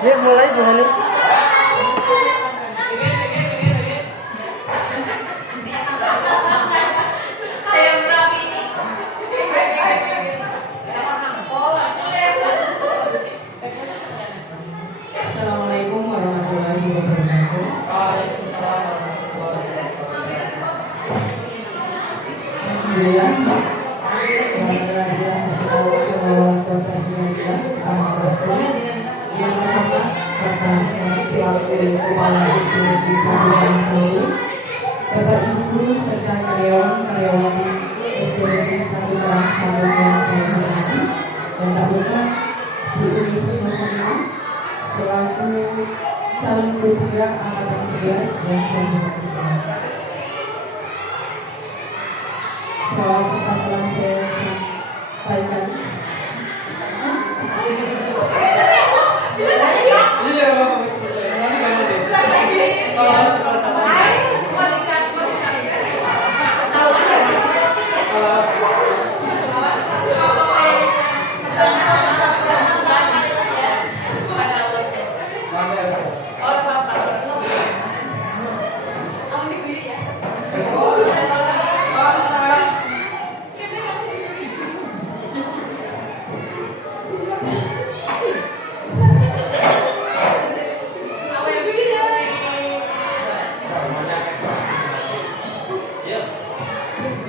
Yuk mulai Bu Hani. Assalamualaikum warahmatullahi wabarakatuh. Waalaikumsalam warahmatullahi wabarakatuh. Alhamdulillah. Yang pertama, selaku kepala institusi Sabuan Satu, Bapak Ibu serta karyawan institusi Sabuan Satu yang saya hormati, dan tak lupa Bu Umi Kusuma selaku calon guru penggerak angkatan 11 yang saya hormati. Salawat serta salam saya sampaikan. Iya, Bapak. Nanti kamu deh. Salam.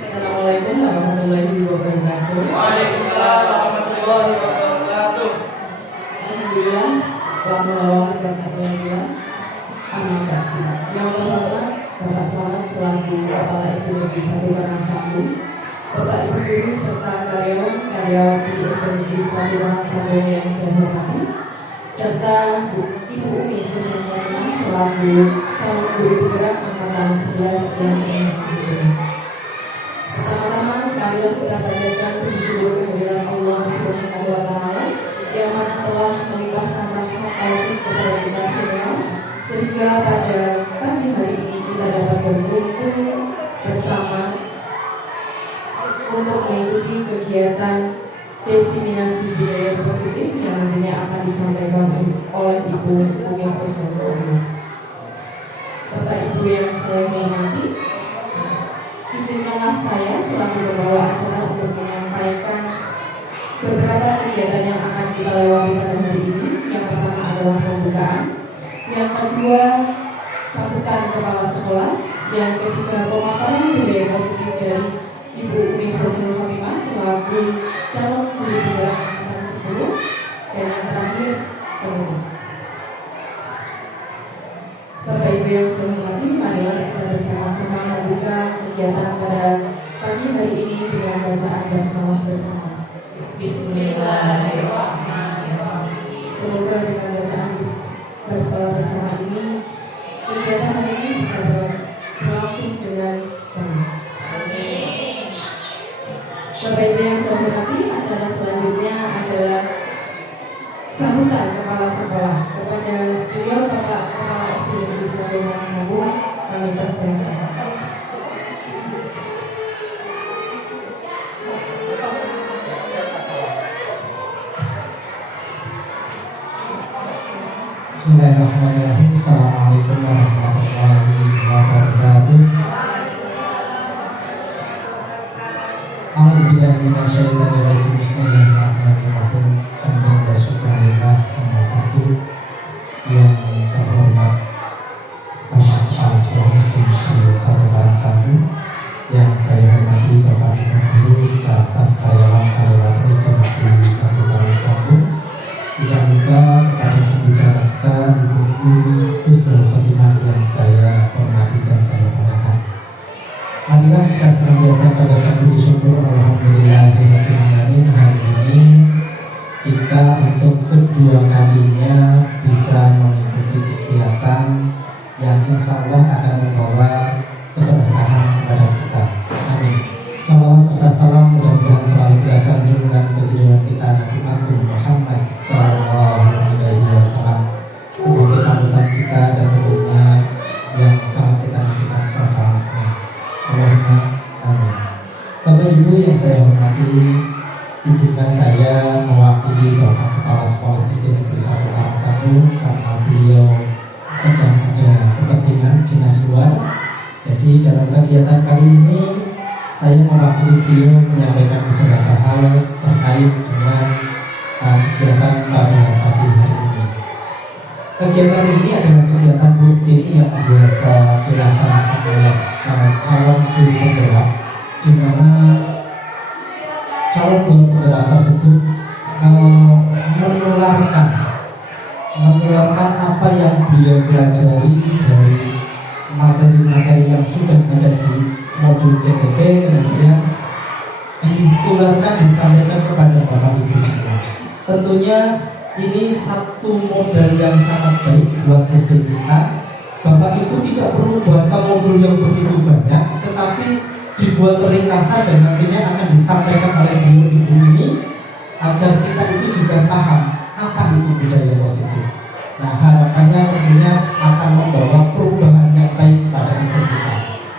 Assalamualaikum warahmatullahi wabarakatuh. Waalaikumsalam warahmatullahi wabarakatuh. Alhamdulillah, telah melawat berkahnya anak. Yang pertama, Bapak Selamat selaku Kepala Institusi Satu Satu, Bapak Ibu Guru serta karyawan Institusi Satu Satu yang saya hormati, serta Ibu Umi Kusuma selaku calon guru penggerak angkatan 11 yang saya hormati. Pertama-tama, marilah kita panjatkan puji syukur kehadiran Allah Subhanahu wa Ta'ala yang mana telah melimpahkan rahmat taufik kepada kita semua, sehingga pada pagi hari ini kita dapat berkumpul bersama untuk mengikuti kegiatan diseminasi budaya positif yang nantinya akan disampaikan oleh Ibu Umi Kusuma. Bapak Ibu yang saya hormati, izinkanlah saya selaku pembawa acara untuk menyampaikan beberapa kegiatan yang akan kita lewati pada hari ini. Yang pertama adalah pembukaan, yang kedua sambutan kepala sekolah, yang ketiga pemaparan budaya positif dari Ibu Umi Kusuma selaku calon guru penggerak angkatan 10, dan yang terakhir penutup. Bapak Ibu yang saya hormati, marilah kita bersama-sama membuka kegiatan pada pagi hari ini dengan bacaan basmalah bersama. Bismillahirrahmanirrahim. Semoga dengan bacaan basmalah bersama ini kegiatan hari ini bisa berlangsung dengan baik. Bapak Ibu yang saya hormati, acara selanjutnya adalah sambutan kepala sekolah kepada beliau Bapak Kepala Institusi Satu kami persilakan. Bismillahirrahmanirrahim. Assalamualaikum warahmatullahi wabarakatuh. Alhamdulillah minasyaitonirrajim. Bismillahirrahmanirrahim. Alhamdulillah syukurillah wabarakatuh. Yang terhormat Bapak Kepala Sekolah SD Satu Satu, yang saya hormati Bapak Ibu Guru, staf karyawan SD Satu Satu, tidak lupa kepada pembicara kita Ibu Umi Kusuma yang saya hormati dan saya banggakan. Marilah kita senantiasa panjatkan puji syukur alhamdulillahirobbilalamin. Hari ini kita untuk kedua kalinya bisa mengikuti kegiatan yang insya Allah akan membawa keberkahan kepada kita. Amin. Salawat serta salam mudah-mudahan selalu kita sanjungkan ke junjungan kita Nabi Agung Muhammad SAW sebagai panutan kita dan tentunya yang sangat kita nantikan syafaatnya. Allahumma amin. Bapak Ibu yang saya hormati, izinkan saya mewakili Bapak Kepala Sekolah SD Negeri 1 Karang Satu mewakili beliau menyampaikan beberapa hal terkait dengan kegiatan pada pagi hari ini. Kegiatan ini adalah kegiatan rutin yang biasa dilaksanakan oleh calon guru penggerak, di mana calon guru penggerak tersebut menularkan apa yang beliau pelajari dari materi-materi yang sudah ada di modul CTP, kemudian ditularkan, disampaikan kepada Bapak Ibu semua. Tentunya ini satu modal yang sangat baik buat SD kita. Bapak Ibu tidak perlu baca modul yang begitu banyak, tetapi dibuat ringkasan dan nantinya akan disampaikan oleh ibu-ibu ini agar kita itu juga paham apa itu budaya positif. Nah, harapannya tentunya akan membawa perubahan yang baik pada SD kita.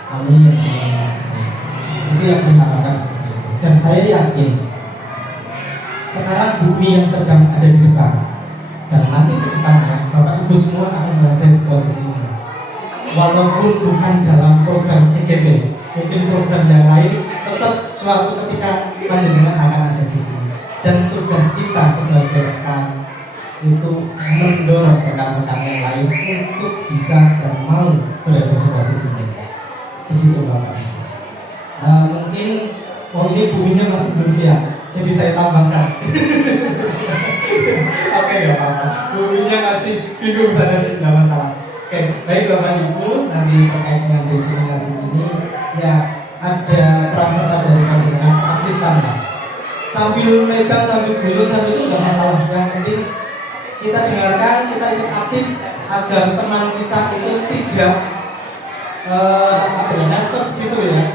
Amin. Itu yang diharapkan seperti itu. Dan saya yakin sekarang bumi yang sedang ada di depan, dan nanti ke depannya Bapak Ibu semua akan berada di posisi ini. Walaupun bukan dalam program CGP, mungkin program yang lain, tetap suatu ketika panjenengan akan ada di sini. Dan tugas kita sebagai rekan itu mendorong rekan-rekan yang lain untuk bisa dan mau berada di posisi ini. Begitu Bapak. Mungkin ini buminya masih belum siap, jadi saya tambahkan. Oke, gak apa-apa. Buminya masih bingung sana sih, tidak masalah. Oke, baik Bapak Ibu, nanti terkait dengan destinasi ini ya ada peran serta dari panjenengan aktifan ya. Sambil megang, sambil guyur, sambil itu nggak masalah. Yang penting kita dengarkan, kita ikut aktif agar teman kita itu tidak nervous gitu ya.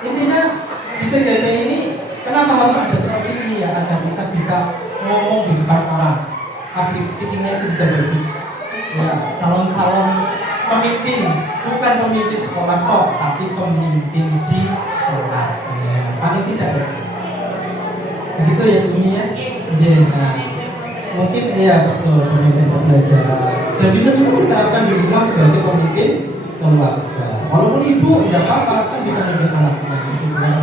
Intinya di CGT ini kenapa harus ada seperti ini ya, agar kita bisa ngomong di depan orang, public speakingnya itu bisa bagus ya. Calon-calon pemimpin, bukan pemimpin sekolah kok, tapi pemimpin di kelas ya. Paling tidak ya. Begitu ya dunia. Nah, mungkin iya betul, pemimpin pembelajaran, dan bisa juga diterapkan di rumah sebagai pemimpin keluarga. Walaupun ibu tidak apa-apa, kan bisa memimpin anaknya gitu kan.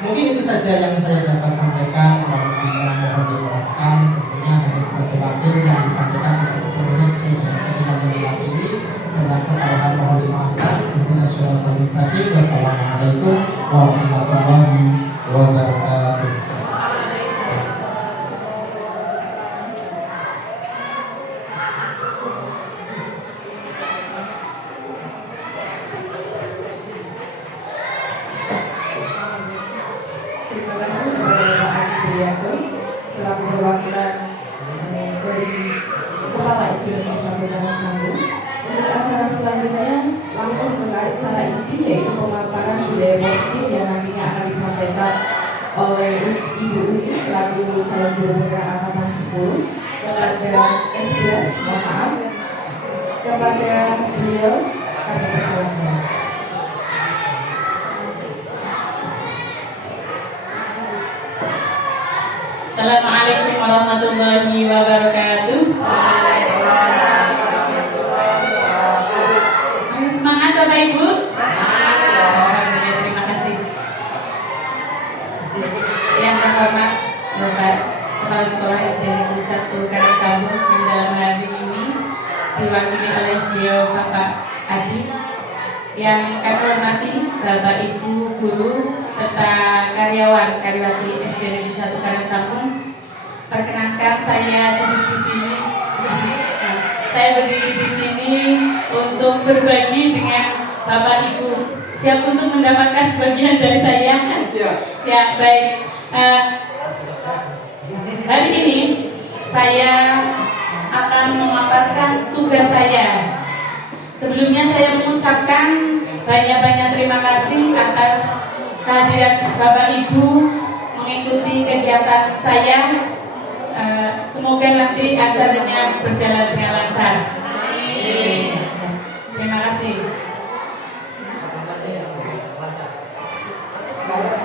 Mungkin itu saja yang saya dapat sampaikan. Mohon dimaafkan, tentunya hanya sebagai wakil yang disampaikan tidak sepenuhnya sesuai dengan kepentingan yang diwakili. Dengan kesalahan mohon dimaafkan. Wassalamualaikum warahmatullahi wabarakatuh. Terima kasih kepada Pak Adi Priyato selaku perwakilan dari Kepala SD Negeri 1 Karangasem Sambung. Untuk acara selanjutnya langsung ke acara inti, yaitu pemaparan budaya positif yang nantinya akan disampaikan oleh Ibu Uni selaku calon guru penggerak angkatan 10 kepada S11, mohon maaf, kepada beliau kami persilakan. Assalamualaikum warahmatullahi wabarakatuh. Semangat Bapak Ibu. Alhamdulillah, terima kasih. Yang terhormat Bapak Kepala Sekolah SD Negeri 1 Karangasem Sambung, yang dalam hari ini diwakili oleh beliau Bapak Adi. Yang kami hormati Bapak Ibu guru serta karyawati SD Negeri 1 Karangasem Sambung. Perkenankan saya duduk di sini. Saya berdiri di sini untuk berbagi dengan Bapak Ibu. Siap untuk mendapatkan bagian dari saya? Ya, baik. Hari ini saya akan memaparkan tugas saya. Sebelumnya saya mengucapkan banyak-banyak terima kasih atas kehadiran Bapak Ibu mengikuti kegiatan saya. Semoga nanti acaranya berjalan dengan lancar. Terima kasih.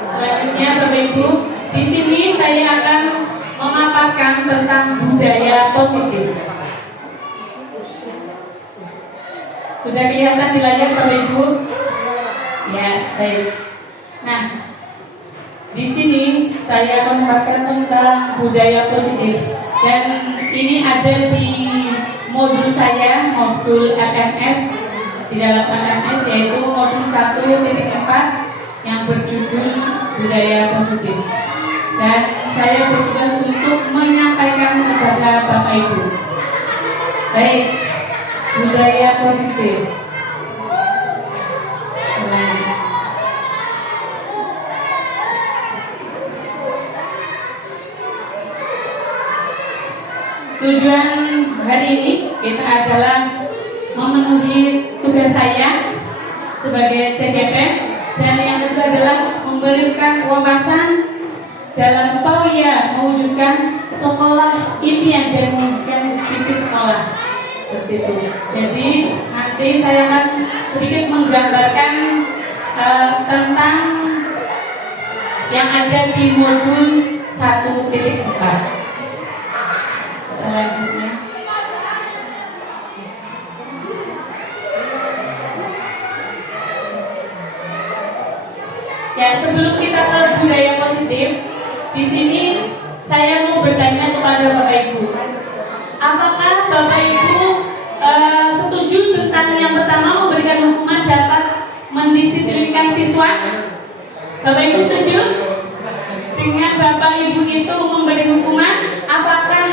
Selanjutnya Bapak Ibu, di sini saya akan memaparkan tentang budaya positif. Sudah kelihatan di layar Bapak Ibu? Ya, baik. Nah, di sini saya mengungkapkan tentang budaya positif, dan ini ada di modul saya, modul LMS, di dalam LMS yaitu modul 1.4 yang berjudul budaya positif. Dan saya bertugas untuk menyampaikan kepada Bapak Ibu. Baik, budaya positif. Tujuan hari ini kita adalah memenuhi tugas saya sebagai CGP, dan yang kedua adalah memberikan wawasan dalam upaya mewujudkan sekolah impian dan mewujudkan visi sekolah. Seperti itu. Jadi nanti saya akan sedikit menggambarkan tentang yang ada di modul 1.4. Selanjutnya, ya, sebelum kita ke budaya positif, di sini saya mau bertanya kepada Bapak Ibu, apakah Bapak Ibu setuju tentang yang pertama, memberikan hukuman dapat mendisiplinkan siswa? Bapak Ibu setuju dengan Bapak Ibu itu memberi hukuman? Apakah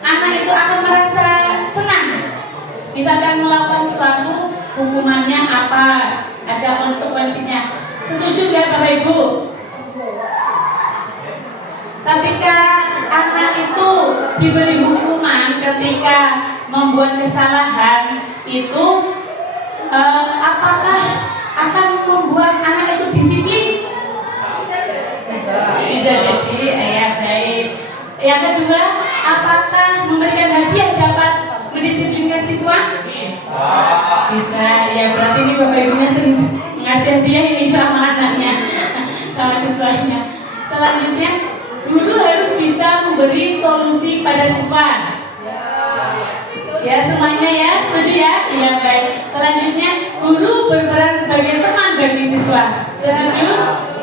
anak itu akan merasa senang? Misalkan melakukan sesuatu, hukumannya apa? Ada konsekuensinya. Setuju nggak Bapak Ibu? Ketika anak itu diberi hukuman ketika membuat kesalahan itu, apakah akan membuat anak itu disiplin? Bisa jadi, ya baik. Yang kedua, apakah memberikan hadiah dapat mendisiplinkan siswa? Bisa. Ya berarti ini Bapak Ibunya sering ngasih hadiah ini sama anaknya, sama siswanya. Selanjutnya, guru harus bisa memberi solusi pada siswa. Ya, semuanya ya, setuju ya? Iya, baik. Selanjutnya, guru berperan sebagai teman bagi siswa. Setuju?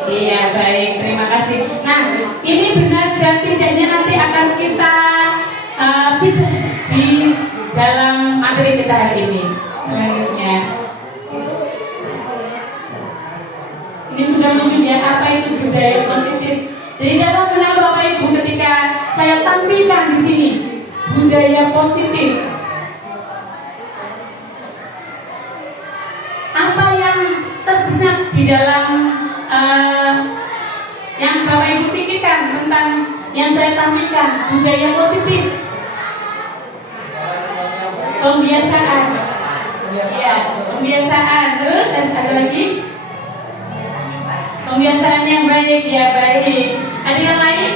Iya, baik. Terima kasih. Nah, ini benar dan tidaknya nanti akan kita bedah di dalam materi kita hari ini. Selanjutnya, ini sudah muncul ya, apa itu budaya positif. Jadi dapat benar Bapak Ibu ketika saya tampilkan di sini budaya positif. Apa yang terbenak di dalam yang Bapak Ibu pikirkan tentang yang saya tampilkan budaya positif? Pembiasaan. Ya, pembiasaan. Terus ada lagi? Pembiasaan yang baik, ya baik. Ada yang lain?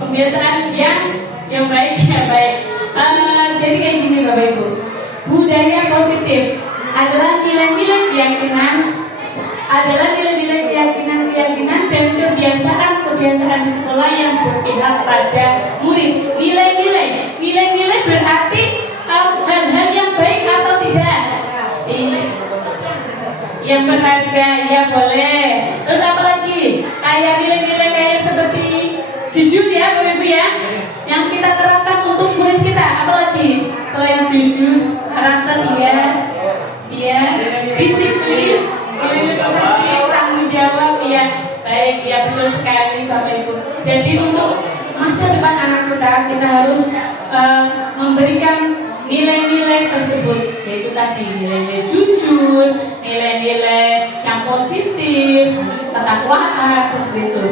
Pembiasaan yang baik, ya baik. Jadi kayak gini Bapak Ibu, budaya positif adalah nilai-nilai keyakinan, dan kebiasaan di sekolah yang berpihak pada murid. Nilai-nilai berarti hal-hal yang baik atau tidak? Yang berharga, ya boleh. Terus apa lagi? Kayak nilai-nilai kayak seperti jujur ya Bapak Ibu ya, yang kita terapkan untuk murid kita. Apa lagi selain jujur? Karakter ya, disiplin, tanggung jawab ya. Baik, ya betul sekali Bapak Ibu. Jadi untuk masa depan anak kita harus memberikan nilai-nilai tersebut, yaitu tadi nilai-nilai jujur, nilai-nilai yang positif, ketakwaan, seperti itu.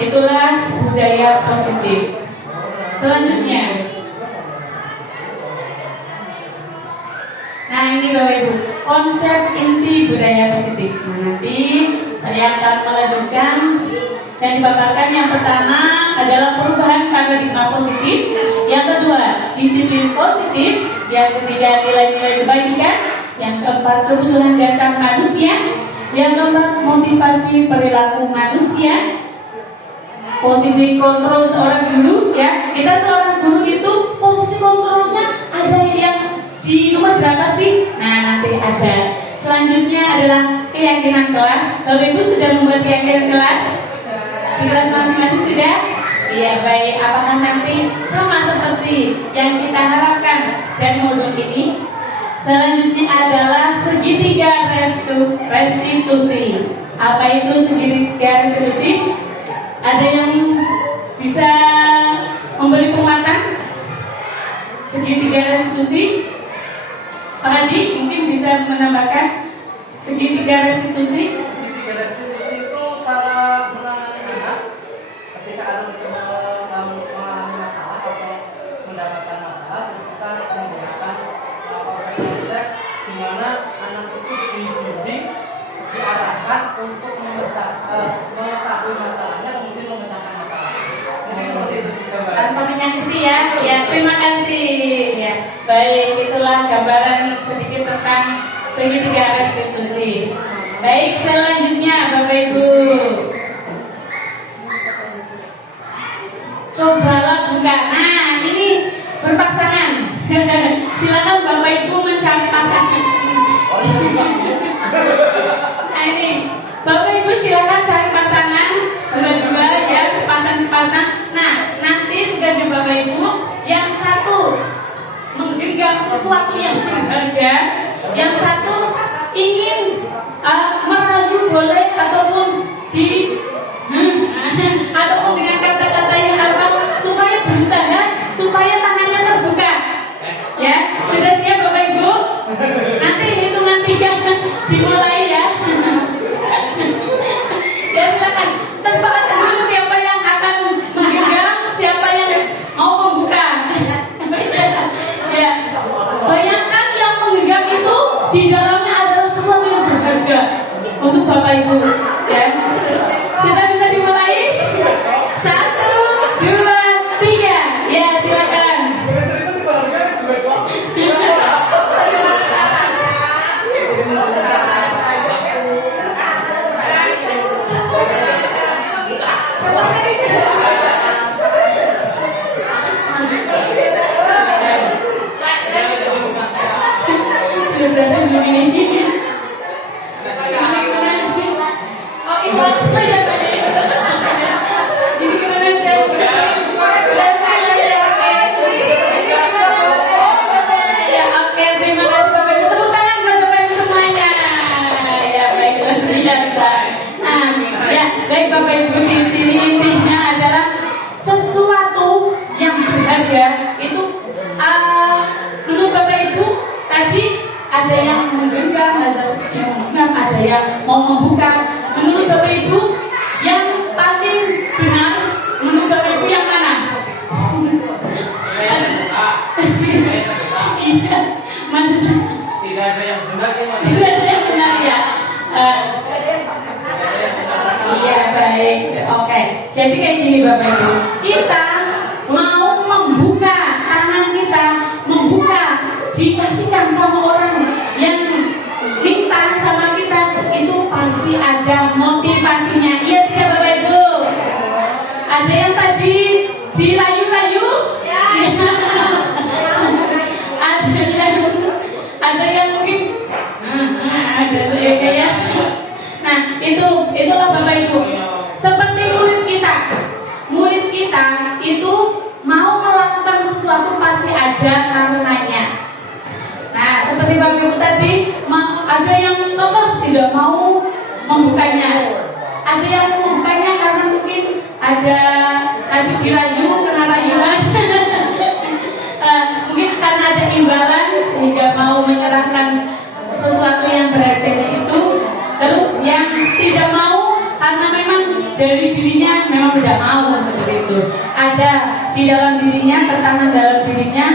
Itulah budaya positif. Selanjutnya, nah ini Bapak Ibu, konsep inti budaya positif. Nah, nanti saya akan melanjutkan dan dipaparkan. Yang pertama adalah perubahan paradigma positif, yang kedua disiplin positif, yang ketiga nilai-nilai kebajikan, yang keempat kebutuhan dasar manusia, yang keempat motivasi perilaku manusia, posisi kontrol seorang guru ya. Kita seorang guru itu posisi kontrolnya ada yang di nomor berapa sih? Nah nanti ada. Selanjutnya adalah keyakinan kelas. Bapak Ibu sudah membuat keyakinan kelas? Di kelas masing-masing sudah? Iya, baik. Apakah nanti sama seperti yang kita harapkan dari modul ini? Selanjutnya adalah segitiga restitusi. Apa itu segitiga restitusi? Ada yang bisa memberi penguatan? Segitiga restitusi? Pak Hadi mungkin bisa menambahkan segitiga restitusi. Segitiga restitusi itu cara menangani anak ketika anak itu mengalami masalah atau mendapatkan masalah, terus kita menggunakan konsep di mana anak itu dibimbing, diarahkan untuk mengetahui masalahnya, kemudian memecahkan masalah. Mungkin seperti itu sih gambaran. Tanpa menyakiti ya. Ya, terima kasih. Ya, baik, itulah gambaran sedikit tentang segitiga restitusi. Baik, selanjutnya Bapak Ibu, cobalah buka. Nah, ini berpasangan. Silakan Bapak Ibu mencari pasangan. Nah, ini Bapak Ibu silakan cari pasangan, juga ya, sepasang. Nah, nanti juga di Bapak Ibu yang satu menggenggam sesuatu yang berharga, yang satu ingin merayu boleh ataupun ataupun dengan kata-kata yang apa supaya berusaha supaya tangannya terbuka. Ya, sudah siap Bapak Ibu? Nanti hitungan 3 dimulai ya. Ya silakan. Kesepakatan dulu siapa yang akan menggenggam, siapa yang mau membuka. Ya, bayangkan yang menggenggam itu di dalamnya adalah sesuatu yang berharga untuk Bapak Ibu. Ya, sudah bisa dimulai? 1, 2, 3. Ya, silakan. Baik Bapak Ibu, di sini intinya adalah sesuatu yang berharga itu menurut Bapak Ibu tadi ada yang menggenggam, ada yang mau membuka. Menurut Bapak Ibu yang paling benar menurut Bapak Ibu yang mana? Iya, mana? Tidak ada yang benar sih, Mas. Tidak ada yang benar ya. Iya, baik. Oke. Jadi kayak gini Bapak Ibu, kita mau membuka tangan kita, membuka dikasihkan sama orang yang minta sama kita, itu pasti ada motivasinya. Iya tidak Bapak Ibu? Ada yang tadi dirayu-rayu? Ya. Ada yang mungkin ada ya. Nah, itulah Bapak Ibu. Seperti murid kita itu mau melakukan sesuatu pasti ada karenanya. Nah, seperti Bapak Ibu tadi, ada yang tidak mau membukanya. Ada yang membukanya karena mungkin ada tadi dirayu, kena rayuan. Mungkin karena ada imbalan sehingga mau menyerahkan sesuatu yang berharga itu. Terus yang tidak mau karena memang dari dirinya memang tidak mau seperti itu. Ada di dalam dirinya, tertanam dalam dirinya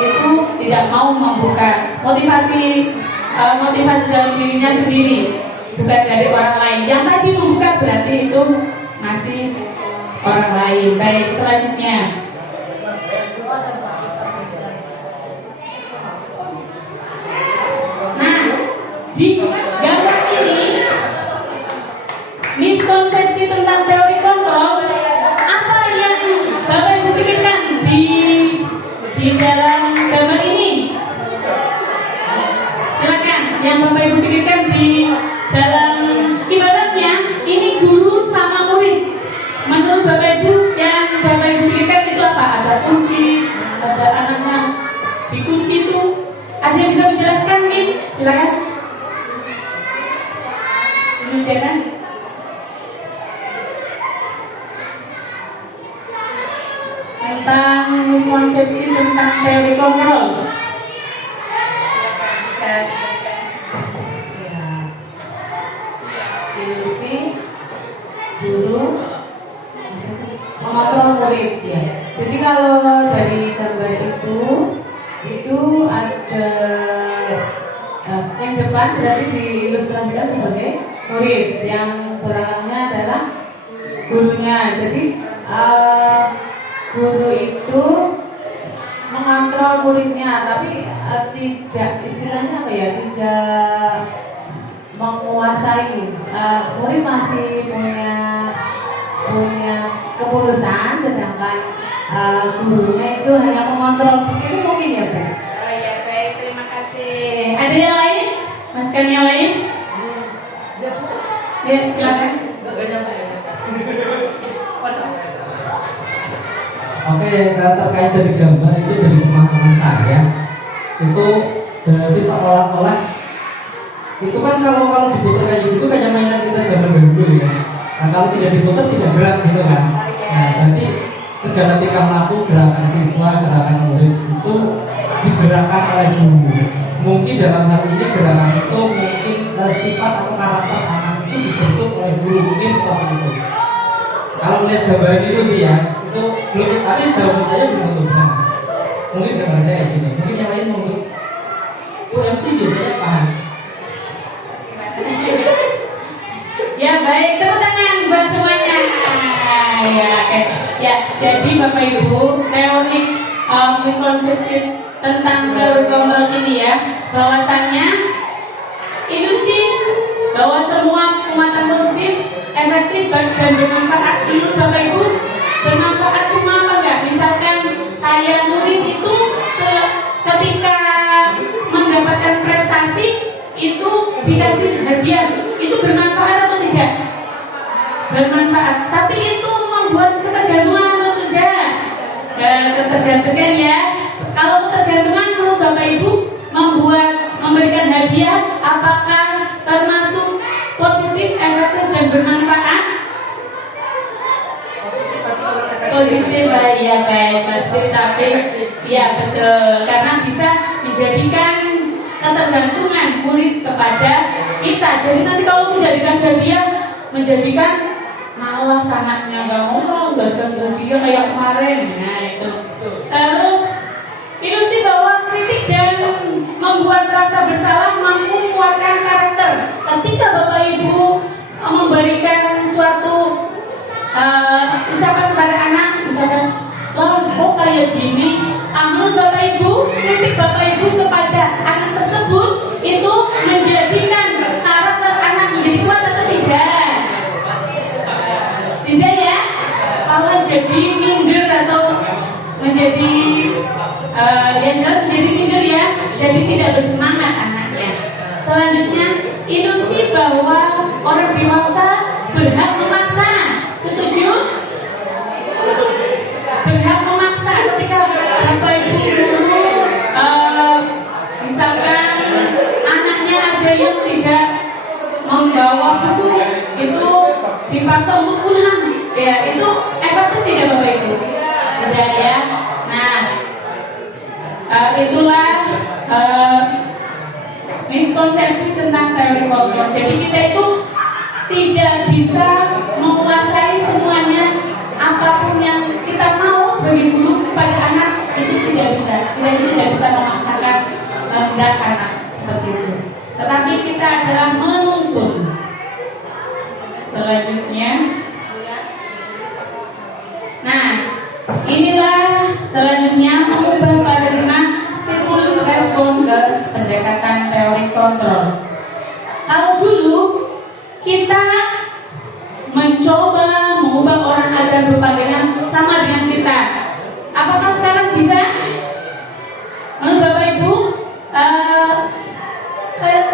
itu tidak mau membuka. Motivasi dalam dirinya sendiri, bukan dari orang lain. Yang tadi membuka berarti itu masih orang lain. Baik, selanjutnya. Nah, di gambar ini miskonsepsi tentang teori kontrol, apa yang Bapak Ibu pikirkan di dalam gambar ini? Silakan, yang Bapak Ibu pikirkan di dalam dikunci itu ada yang bisa menjelaskan mungkin? Silakan. Jangan. Tentang miskonsepsi tentang teori kontrol. Bisa Ya. Ilusi guru mengontrol murid ya. Jadi kalau dari gambar itu ada yang depan berarti diilustrasikan sebagai murid, yang belakangnya adalah gurunya. Jadi guru itu mengontrol muridnya, tapi tidak, istilahnya apa ya, tidak menguasai. Murid masih punya keputusan, sedangkan gurunya itu hanya mengontrol. Seperti itu mungkin ya, Bu? Oh ya, baik, terima kasih. Ada yang lain? Masukan yang lain? Ya, silakan. Gak nyampe ya. Oke, terkait dari gambar itu dari teman-teman saya itu berarti seolah-olah itu kan kalau diputar kayak gitu kayak mainan kita zaman dulu ya. Nah kalau tidak diputar tidak gerak gitu kan. Nah berarti segala tingkah laku, gerakan siswa, gerakan murid itu digerakkan oleh guru. Mungkin dalam hal ini gerakan itu mungkin sifat atau karakter anak itu dibentuk oleh guru, mungkin seperti itu. Kalau melihat gambar itu sih ya, itu belum, tapi jawaban saya belum tentu benar. Mungkin gambar saya gini, mungkin yang lain mungkin UMC biasanya paham. Ya, baik, tepuk tangan buat semuanya. Ya, oke. Ya, jadi Bapak Ibu, teori miskonsepsi tentang teori kontrol ini ya, bahwasannya ilusi bahwa semua muatan positif, efektif dan bermanfaat. Dulu Bapak Ibu, bermanfaat semua apa enggak? Misalkan kayak murid itu ketika mendapatkan prestasi itu dikasih hadiah, itu bermanfaat atau tidak? Bermanfaat. Tapi itu membuat ketergantungan atau tidak? Ketergantungan ya. Kalau ketergantungan menurut Bapak Ibu memberikan hadiah, apakah termasuk positif, efektif dan bermanfaat? Positif, ya baik, positif tapi ya betul, karena bisa menjadikan ketergantungan murid kepada kita. Jadi nanti kalau tidak dikasih hadiah, menjadikan malah anaknya nggak ngomong, nggak dikasih hadiah kayak kemarin. Nah itu. Terus ilusi bahwa kritik dan membuat rasa bersalah mampu menguatkan karakter. Ketika Bapak Ibu memberikan suatu ucapan kepada anak, misalkan, "Lah, kok kayak gini?" Menurut Bapak Ibu, kritik Bapak Ibu kepada anak tersebut itu menjadikan karakter anak menjadi kuat atau tidak? Tidak ya? Malah jadi minder atau menjadi ya jelas menjadi minder ya, jadi tidak bersemangat anaknya. Selanjutnya, ilusi bahwa orang dewasa berhak memaksa. Setuju? Berhak memaksa ketika Bapak Ibu guru misalkan anaknya ada yang tidak membawa buku, itu dipaksa untuk pulang. Ya, itu efektif tidak Bapak Ibu? Tidak ya. Nah, itulah miskonsepsi tentang teori kontrol. Jadi kita itu tidak bisa menguasai semuanya. Apapun yang kita mau sebagai guru kepada anak itu tidak bisa. Kita itu tidak bisa memaksakan kehendak anak seperti itu. Tetapi kita adalah menuntun. Selanjutnya, nah inilah selanjutnya mengubah paradigma stimulus respon ke pendekatan teori kontrol. Kalau dulu kita mencoba mengubah orang agar berpandangan sama dengan kita, apakah sekarang bisa? Menurut Bapak Ibu,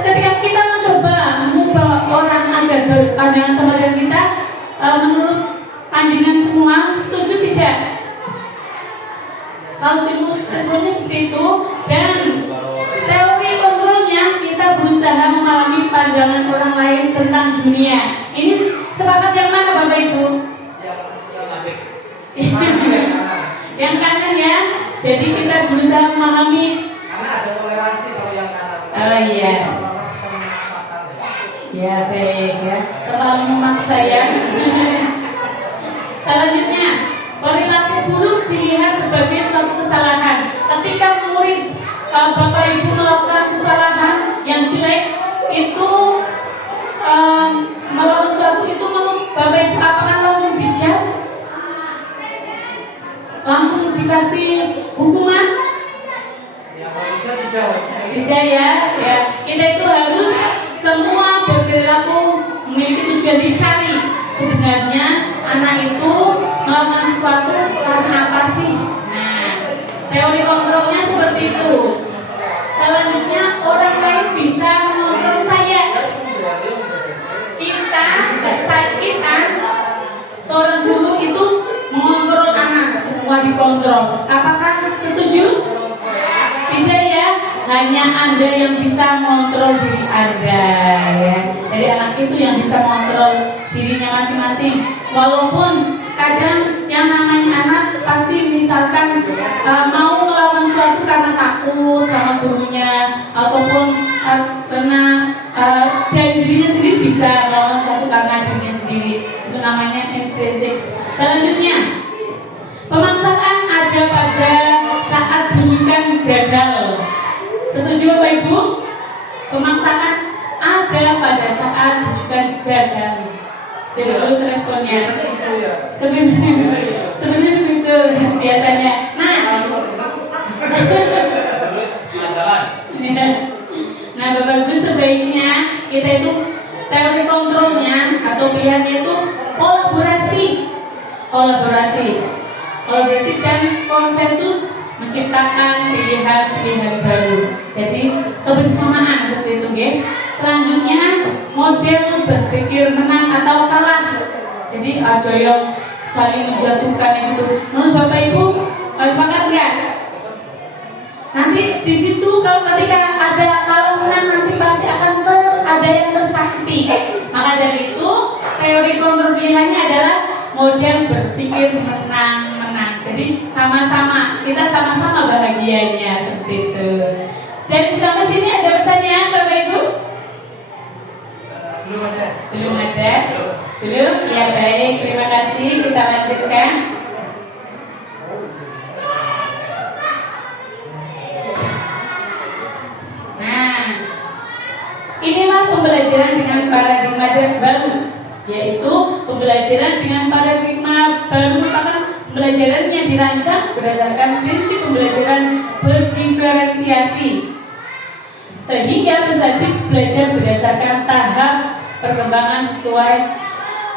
ketika kita mencoba mengubah orang agar berpandangan sama dengan kita, menurut panjenengan semua setuju tidak? Kalau stimulus sebenarnya seperti itu. Dan teori kontrolnya kita berusaha memahami pandangan orang lain tentang dunia. Ini sepakat yang mana Bapak Ibu? Yang kanan ya. Jadi kita berusaha memahami. Karena ada toleransi kalau yang kanan. Oh iya. Ya baik ya. Terlalu memaksa ya. Selanjutnya, perilaku buruk dilihat sebagai suatu kesalahan. Ketika murid Bapak Ibu melakukan kesalahan yang jelek, itu melakukan sesuatu itu menurut Bapak Ibu apakah langsung dijas? Langsung dikasih hukuman? Ya harusnya tidak. Tidak ya. Kita itu harus semua berperilaku memiliki tujuan dicari. Sebenarnya anak itu melakukan sesuatu karena apa sih? Nah, teori kontrolnya seperti itu. Selanjutnya, orang lain bisa mengontrol saya. Kita, seorang guru itu mengontrol anak, semua dikontrol. Apakah setuju? Tidak ya, hanya Anda yang bisa mengontrol diri Anda ya. Jadi anak itu yang bisa mengontrol dirinya masing-masing. Walaupun kadang yang namanya anak pasti misalkan mau melawan sesuatu karena takut sama gurunya, ataupun karena dari dirinya sendiri bisa melawan sesuatu karena dirinya sendiri. Itu namanya intrinsik. Selanjutnya, pemaksaan ada pada saat bujukan gagal. Setuju Bapak Ibu? Pemaksaan ada pada saat bujukan gagal. Terus responnya sebenarnya seperti itu biasanya. Nah Bapak Ibu, sebaiknya kita itu teori kontrolnya atau pilihannya itu kolaborasi dan konsensus menciptakan pilihan-pilihan baru. Jadi kebersamaan seperti itu ya. Selanjutnya model berpikir menang atau kalah. Jadi ada yang saling menjatuhkan itu. Menurut Bapak Ibu sepakat nggak? Nanti di situ kalau ketika ada kalah menang nanti pasti akan ada yang tersakiti. Maka dari itu teori kontrol pilihannya adalah model berpikir menang. Jadi kita sama-sama bahagianya seperti itu. Jadi sampai sini ada pertanyaan Bapak Ibu? Belum ada? Belum? Ya baik, terima kasih. Kita lanjutkan. Nah, inilah pembelajaran dengan paradigma baru, yaitu pembelajaran dengan paradigma baru merupakan pembelajaran yang dirancang berdasarkan prinsip pembelajaran berdiferensiasi, sehingga peserta belajar berdasarkan tahap perkembangan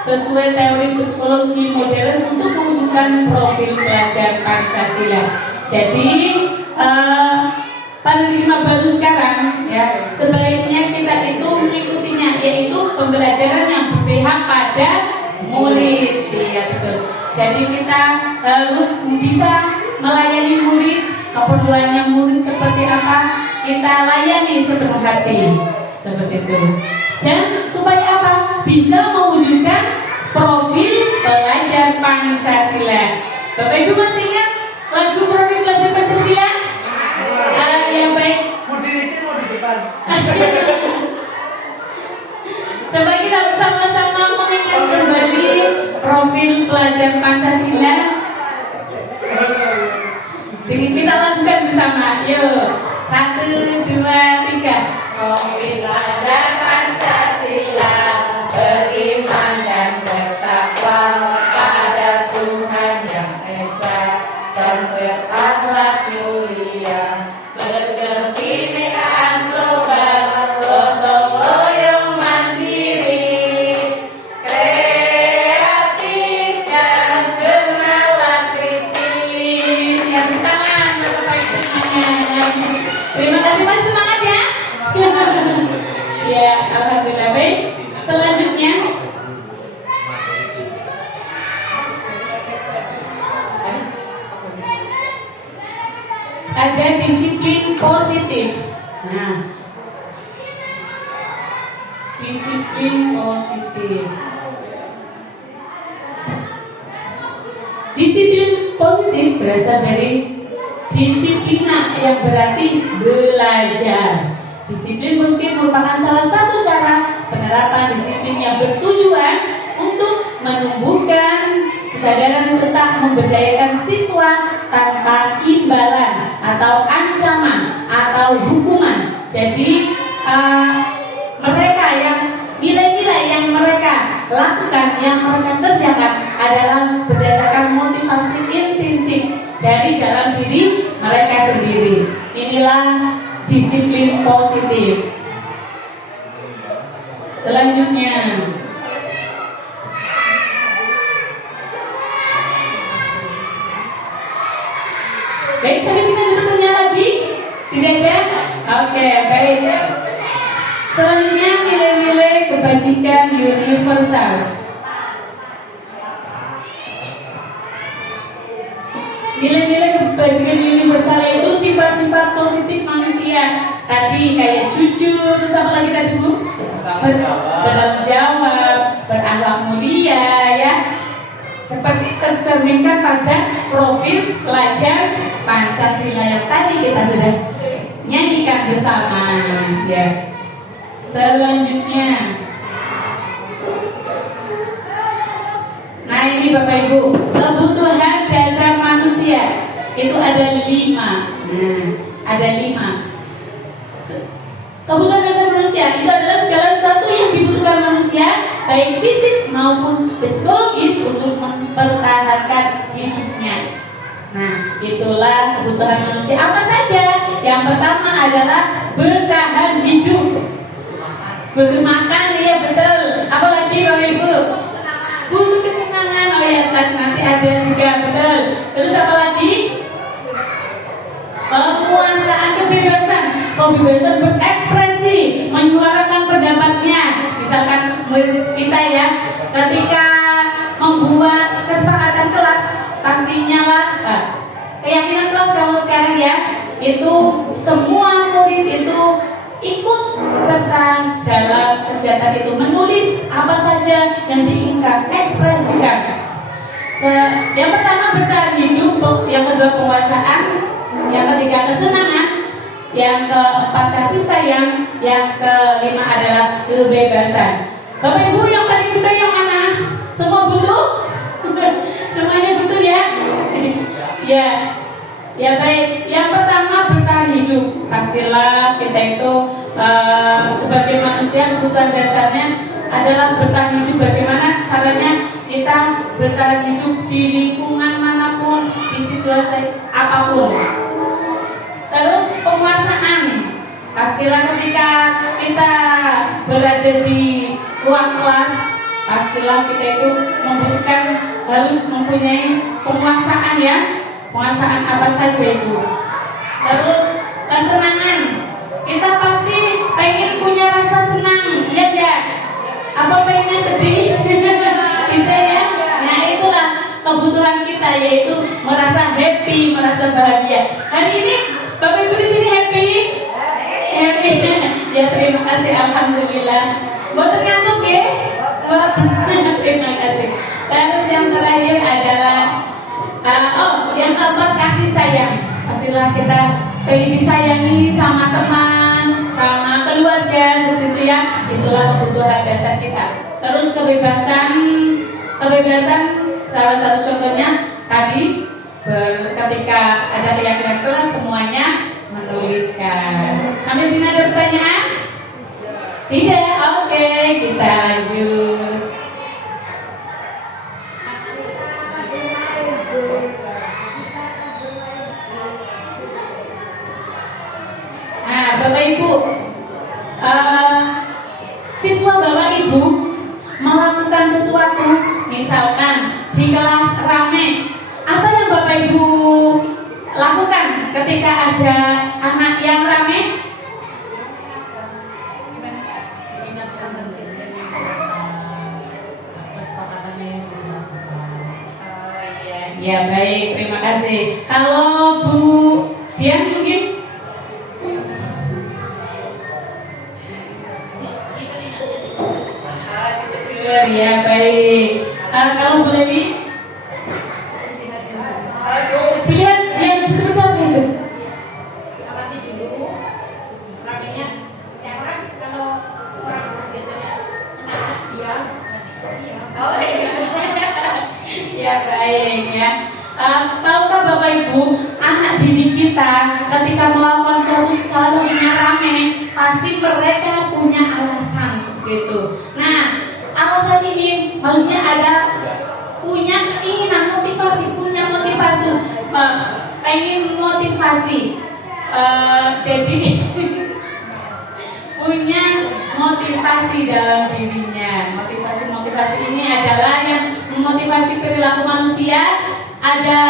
sesuai teori psikologi modern untuk mewujudkan profil pelajar Pancasila. Jadi paradigma baru sekarang ya, sebaiknya kita itu mengikutinya, yaitu pembelajaran yang berpihak pada murid. Ya betul. Jadi kita harus bisa melayani murid, keperluannya murid seperti apa kita layani sepenuh hati, seperti itu. Dan supaya apa? Bisa mewujudkan profil pelajar Pancasila. Bapak Ibu masih ingat lagu profil pelajar Pancasila? Yang baik. Mau di depan. Coba kita bersama-sama mengingat kembali profil pelajar Pancasila. Jadi kita lakukan bersama. Yuk, 1, 2, 3. Profil pelajar Pancasila, beriman dan bertakwa pada Tuhan Yang Esa dan berakhlak mulia, berkebinekaan global, gotong royong mandiri, kreatif dan bernalar kritis. Yang tangan Bapak Ibu semuanya. Terima kasih Mas, semangat ya. Ya, alhamdulillah. Baik. Selanjutnya ada disiplin positif. Nah, disiplin positif. Disiplin positif berasal dari disiplina yang berarti belajar. Disiplin positif merupakan salah satu cara penerapan disiplin yang bertujuan untuk menumbuhkan kesadaran serta memberdayakan siswa tanpa imbalan atau ancaman atau hukuman. Jadi mereka yang nilai-nilai yang mereka lakukan, yang mereka kerjakan adalah berdasarkan motivasi intrinsik dari dalam diri mereka sendiri. Inilah disiplin positif. Selanjutnya, baik, sampai sini ada pertanyaan lagi? Tidak ada? Oke, baik. Selanjutnya nilai-nilai kebajikan universal. Nilai-nilai kebajikan universal itu sifat-sifat positif manusia. Tadi kayak jujur, terus apa lagi tadi Bu? Bertanggung jawab, berakhlak mulia, ya. Seperti tercerminkan pada profil pelajar Pancasila yang tadi kita sudah nyanyikan bersama, ya. Selanjutnya, nah ini Bapak Ibu, kebutuhan dasar manusia itu ada 5. Nah, ada 5. Kebutuhan dasar manusia itu adalah segala sesuatu yang dibutuhkan manusia, baik fisik maupun psikologis untuk mempertahankan hidupnya. Nah, itulah kebutuhan manusia. Apa saja? Yang pertama adalah bertahan hidup. Butuh makan, ya betul. Apalagi Bapak Ibu? Butuh kesenangan. Oh ya, nanti ada juga, betul. Terus apa lagi? Penguasaan kebebasan. Kebebasan berekspresi, menyuarakan pendapatnya. Misalkan kita ya, ketika membuat kesepakatan kelas, pastinya lah keyakinan kelas kalau sekarang ya, itu semua murid itu ikut serta dalam kegiatan itu, menulis apa saja yang diinginkan, ekspresikan. Yang pertama bertahan hidup, yang kedua penguasaan, yang ketiga kesenangan, yang keempat kasih sayang, yang kelima adalah kebebasan. Bapak Ibu yang paling suka yang mana? Semua butuh? Semuanya butuh ya? Ya. Ya baik, yang pertama bertahan hidup. Pastilah kita itu sebagai manusia kebutuhan dasarnya adalah bertahan hidup. Bagaimana caranya kita bertahan hidup di lingkungan manapun, di situasi apapun. Terus penguasaan. Pastilah ketika kita berada di ruang kelas, pastilah kita itu membutuhkan, harus mempunyai penguasaan ya. Penguasaan apa saja itu. Terus kesenangan, kita pasti pengen punya rasa senang, iya enggak? Apa pengennya sedih? Kita ya. Nah itulah kebutuhan kita, yaitu merasa happy, merasa bahagia. Hari ini Bapak Ibu di sini happy? Happy. Ya terima kasih, alhamdulillah. Buat ngantuk ya? Terima kasih. Terus yang terakhir adalah yang keempat kasih sayang. Pastilah kita pengen disayangi sama teman, sama keluarga, seperti itu ya. Itulah kebutuhan dasar kita. Terus kebebasan salah satu contohnya tadi ketika ada keyakinan kelas semuanya menuliskan. Sampai sini ada pertanyaan? Tidak? Oke, kita lanjut. Nah, Bapak Ibu, siswa Bapak Ibu melakukan sesuatu, misalkan di kelas rame, apa yang Bapak Ibu lakukan ketika ada anak yang rame? Ya baik, terima kasih. Kalau Bu Dian Ibu, anak didik kita ketika melakukan suatu salah satunya rame, pasti mereka punya alasan seperti itu. Nah, alasan ini maksudnya ada punya keinginan motivasi, pengen motivasi. Jadi punya motivasi dalam dirinya. Motivasi ini adalah yang memotivasi perilaku manusia, ada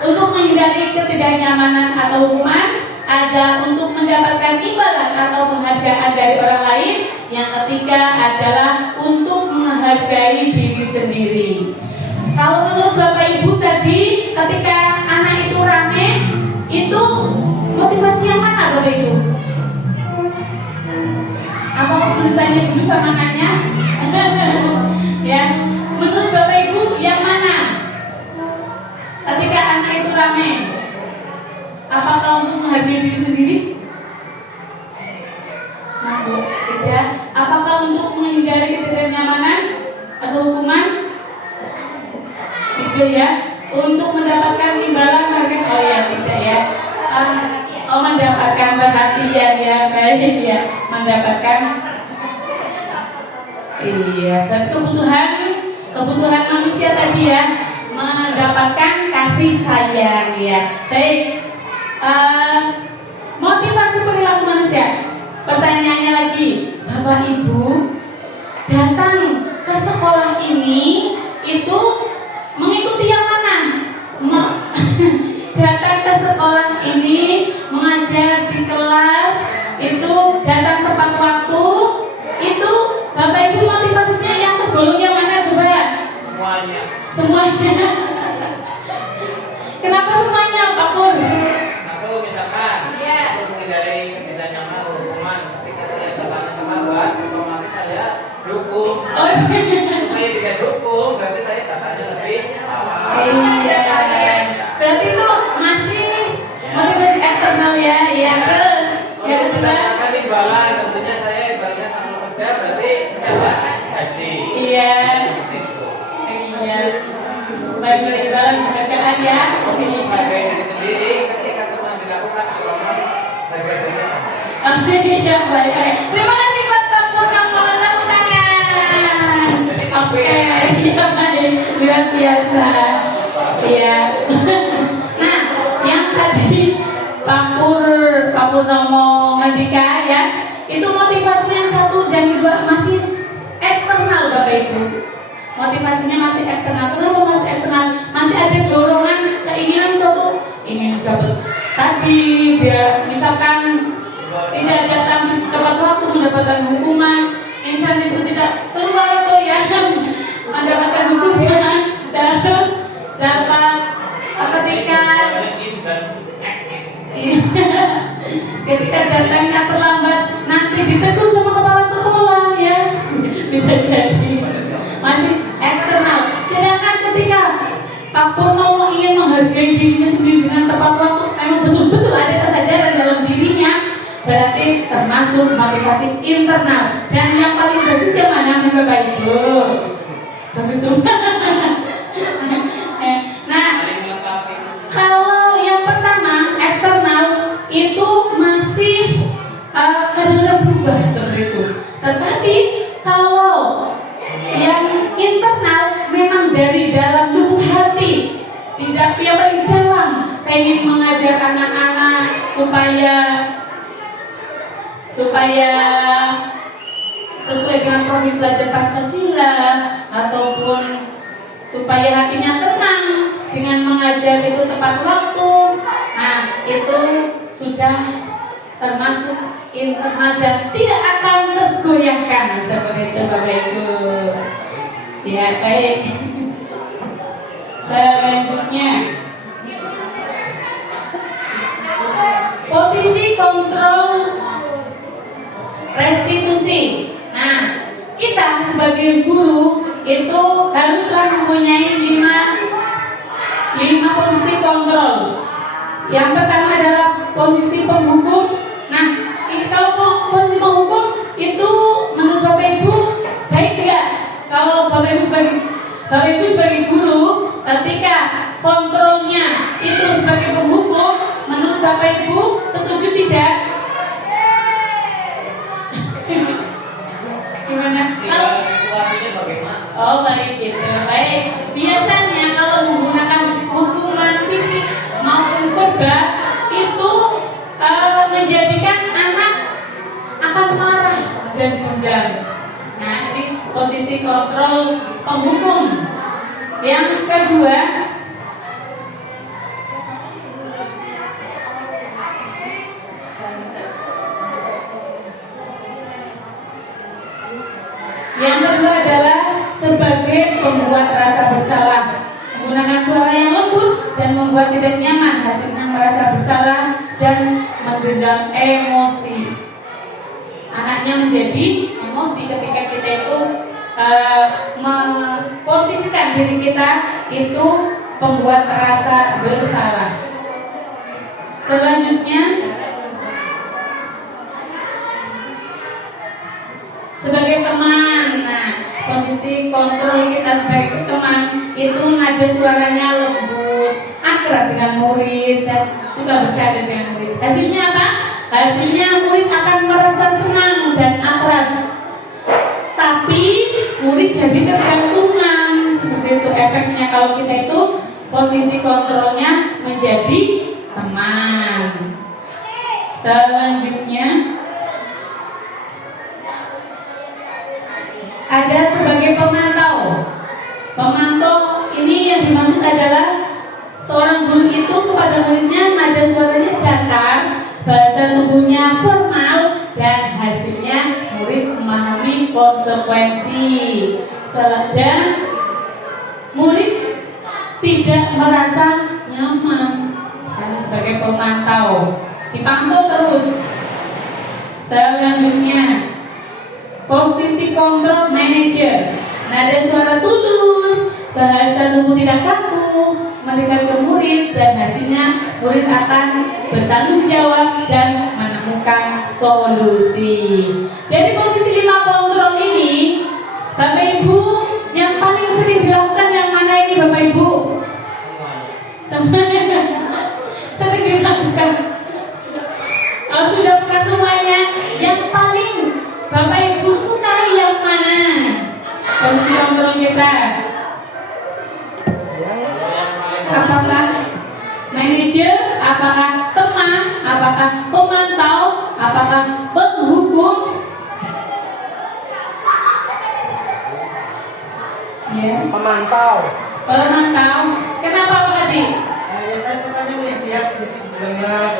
untuk menghindari ketidaknyamanan atau hukuman, ada untuk mendapatkan imbalan atau penghargaan dari orang lain, yang ketiga adalah untuk menghargai diri sendiri. Kalau menurut Bapak Ibu tadi, ketika anak itu rame, itu motivasi yang mana Bapak Ibu? Apakah perlu ditanya dulu sama anaknya? Ya, menurut Bapak Ibu yang mana? Ketika anak itu rame, apakah untuk menghargai diri sendiri? Tidak. Apakah untuk menghindari ketidaknyamanan atau hukuman? Tidak ya. Untuk mendapatkan imbalan harga? Oh ya, tidak ya. Mendapatkan perhatian ya, baik ya, mendapatkan dan kebutuhan manusia tadi ya, mendapatkan kasih sayang ya. Baik, motivasi perilaku manusia. Pertanyaannya lagi, Bapak Ibu datang ke sekolah ini itu mengikuti yang mana? Datang ke sekolah ini mengajar di kelas itu datang tepat waktu, itu Bapak Ibu motivasinya yang tergolong yang mana coba? Semuanya. Kenapa semuanya Pak Pur? Satu misalkan untuk menghindari ketidaknyamanan hukuman ketika saya terlambat, otomatis saya dukung. Supaya tidak dukung berarti saya tatanya lebih awal. Iya. Berarti itu masih motivasi eksternal ya, ya terus. Yang Untuk kedua, mendapatkan imbalan tentunya saya ibaratnya sama kerja berarti dapat gaji. iya, Itu. iya. Supaya imbalan penghargaan ya. Hargai diri sendiri ketika semua yang dilakukan otomatis harga dirinya. Iya, baik. Terima kasih buat Pak Purnama, tepuk tangan. Oke, iya baik, luar biasa. Iya. Nah, yang tadi Pak Purnomo ngendika ya, itu motivasi yang satu dan kedua masih eksternal Bapak Ibu. Motivasinya masih eksternal. Kenapa masih eksternal? Masih ada dorongan, keinginan suatu ingin dapat tadi biar misalkan tidak datang tepat waktu mendapatkan hukuman, insentif itu tidak keluar atau ya mendapatkan hukuman, terus dapat ketika datangnya terlambat nanti ditegur sama kepala sekolah ya, bisa jadi masih eksternal. Sedangkan ketika Pak Purnomo ingin menghargai dirinya sendiri dengan tepat waktu, memang betul-betul ada kesadaran dalam dirinya, berarti termasuk motivasi internal. Dan yang paling bagus yang mana Bapak Ibu? Bagus semua. Nah, kalau yang pertama eksternal itu masih kadang-kadang berubah seperti itu. Tetapi kalau yang internal memang dari dalam lubuk hati, tidak yang paling dalam, pengen mengajar anak-anak supaya sesuai dengan profil belajar Pancasila, ataupun supaya hatinya tenang dengan mengajar itu tepat waktu. Nah, itu sudah termasuk internal dan tidak akan tergoyahkan seperti itu Bapak Ibu. Ya, baik. Selanjutnya, posisi kontrol restitusi. Nah, kita sebagai guru itu haruslah mempunyai 5 posisi kontrol. Yang pertama adalah posisi penghukum. Nah, kalau posisi penghukum itu menurut Bapak Ibu baik tidak? Kalau Bapak Ibu sebagai guru, ketika kontrolnya itu sebagai Yang kedua, adalah sebagai pembuat rasa bersalah, menggunakan suara yang lembut dan membuat tidak nyaman, hasilnya merasa bersalah dan menggendam emosi. Anaknya menjadi emosi ketika kita itu memposisikan diri kita itu pembuat rasa bersalah. Selanjutnya, sebagai teman, nah posisi kontrol kita sebagai teman itu nada suaranya lembut, akrab dengan murid dan suka bercanda dengan murid. Hasilnya apa? Hasilnya murid akan merasa senang dan akrab. Tapi murid jadi tergantungan. Seperti itu efeknya kalau kita itu posisi kontrolnya menjadi teman. Selanjutnya ada sebagai pemantau. Pemantau ini yang dimaksud adalah seorang guru itu kepada muridnya nada suaranya datar, bahasa tubuhnya formal, dan hasilnya murid memahami konsekuensi. Dan murid tidak merasa nyaman karena sebagai pemantau, dipantau terus. Selanjutnya, posisi kontrol manager, nada suara tulus, bahasa tubuh tidak kaku, mendekat ke murid, dan hasilnya murid akan bertanggung jawab dan menemukan solusi. Jadi posisi 5 kontrol ini, Bapak Ibu, yang paling sering dilakukan yang mana ini Bapak Ibu? Semuanya sering dilakukan. Kalau sudah pernah semuanya, yang paling Bapak Ibu sukai yang mana? Posisi kontrol kita. Apakah manajer, apakah teman, apakah pemantau, apakah penghukum? Ya. Pemantau. Pemantau. Kenapa Pak Haji? Ya saya sukanya melihat sedikit mendengar.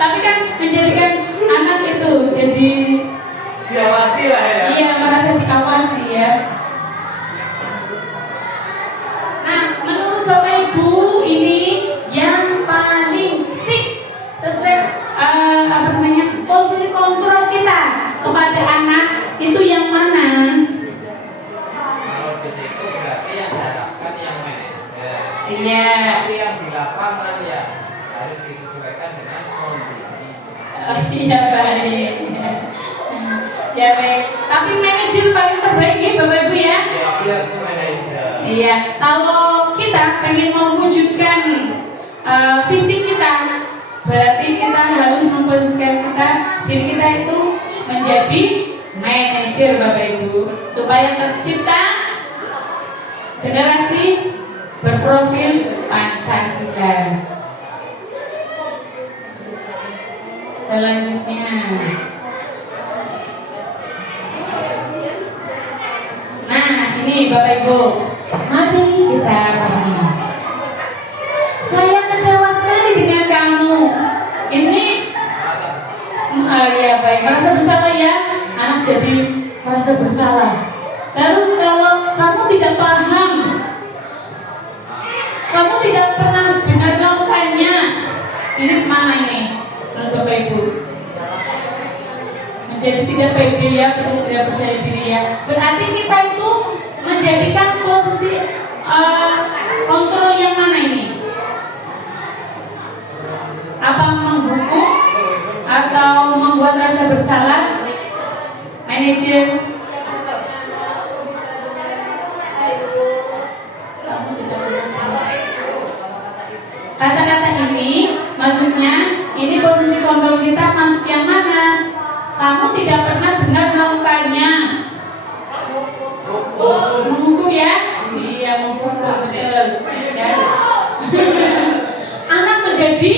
Tapi kan menjadikan anak itu jadi Diawasi lah ya. iya, merasa diawasi ya. Nah, menurut Bapak Ibu ini yang paling sik sesuai posisi kontrol kita kepada anak itu yang mana? Kalau di situ berarti yang diharapkan yang manajer. Iya. Tapi yang di lapangan ya harus disesuaikan dengan kondisi. Iya baik. Ya baik. Tapi manajer paling terbaik ya Bapak Ibu ya. Ya itu manajer. Iya. Kalau kita pengen mewujudkan visi kita, berarti kita harus memposisikan diri kita itu menjadi manajer Bapak Ibu, supaya tercipta generasi berprofil Pancasila. Selanjutnya, nah ini Bapak Ibu, mari kita pahami. Saya kecewa sekali dengan kamu. Ini ya baik, merasa bersalah ya. Anak jadi merasa bersalah. Lalu kalau kamu tidak paham, kamu tidak pernah benar melakukannya, ini mana ini? Menurut Bapak Ibu, menjadi tidak pede ya, tidak percaya diri ya. Berarti kita itu menjadikan posisi kontrol yang mana ini? Apa menghukum atau membuat rasa bersalah? Manajer. Kata-kata ini maksudnya ini posisi kontrol kita masuk yang mana? Kamu tidak pernah benar melakukannya. Menghukum ya? Iya, menghukum betul. Ya. Anak menjadi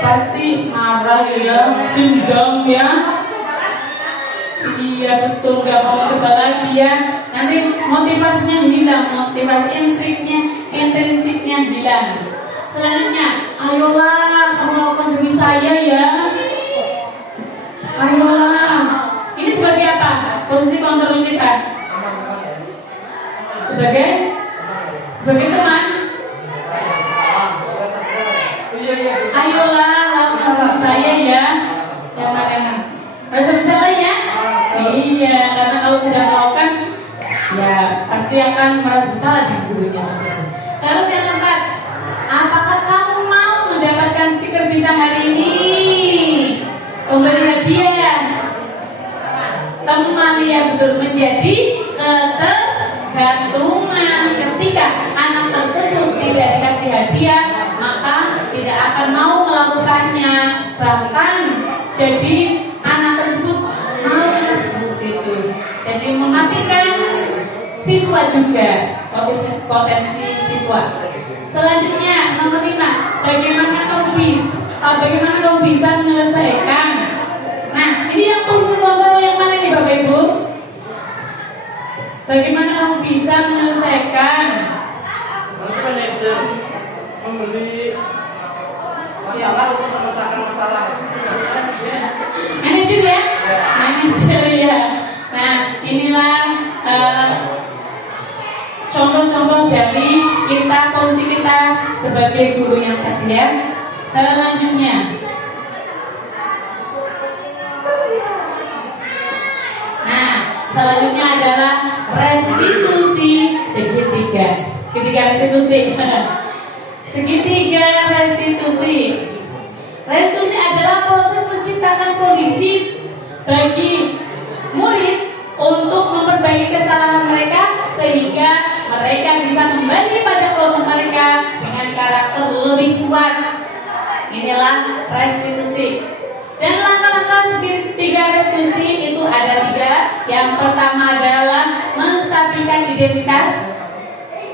pasti marah ya, dendam ya. Iya betul, nggak mau coba lagi ya. Nanti motivasinya hilang, motivasi intrinsiknya hilang. Selanjutnya, ayolah kamu lakukan demi saya ya. Ayolah. Ini sebagai apa? Posisi kontrol kita. Sebagai teman. Ayolah lakukan demi saya ya. Siapa yang rasa bersalah ya? Iya, karena kalau tidak melakukan, ya pasti akan merasa bersalah di gurunya tersebut. Terus yang keempat, apakah kamu mau mendapatkan stiker bintang hari ini? Pemberi hadiah. Teman ya betul, menjadi ketergantungan. Ketika anak tersebut tidak dikasih hadiah, maka tidak akan mau melakukannya. Bahkan jadi anak tersebut malas gitu. Jadi mematikan siswa juga, potensi siswa. Selanjutnya nomor 5, bagaimana kamu bisa menyelesaikan. Nah, ini yang posisi kontrol yang mana nih Bapak Ibu? Bagaimana kamu bisa menyelesaikan? Membeli masalah untuk memecahkan masalah. Manajer ya? Manajer ya. Nah, inilah contoh-contoh dari posisi kita sebagai guru yang tadi ya. Selanjutnya, selanjutnya adalah restitusi segitiga. Restitusi. Restitusi adalah proses menciptakan kondisi bagi murid untuk memperbaiki kesalahan mereka sehingga mereka bisa kembali pada kelompok mereka dengan karakter lebih kuat. Inilah restitusi. Dan langkah-langkah segitiga restitusi itu ada 3. Yang pertama adalah menstabilkan identitas.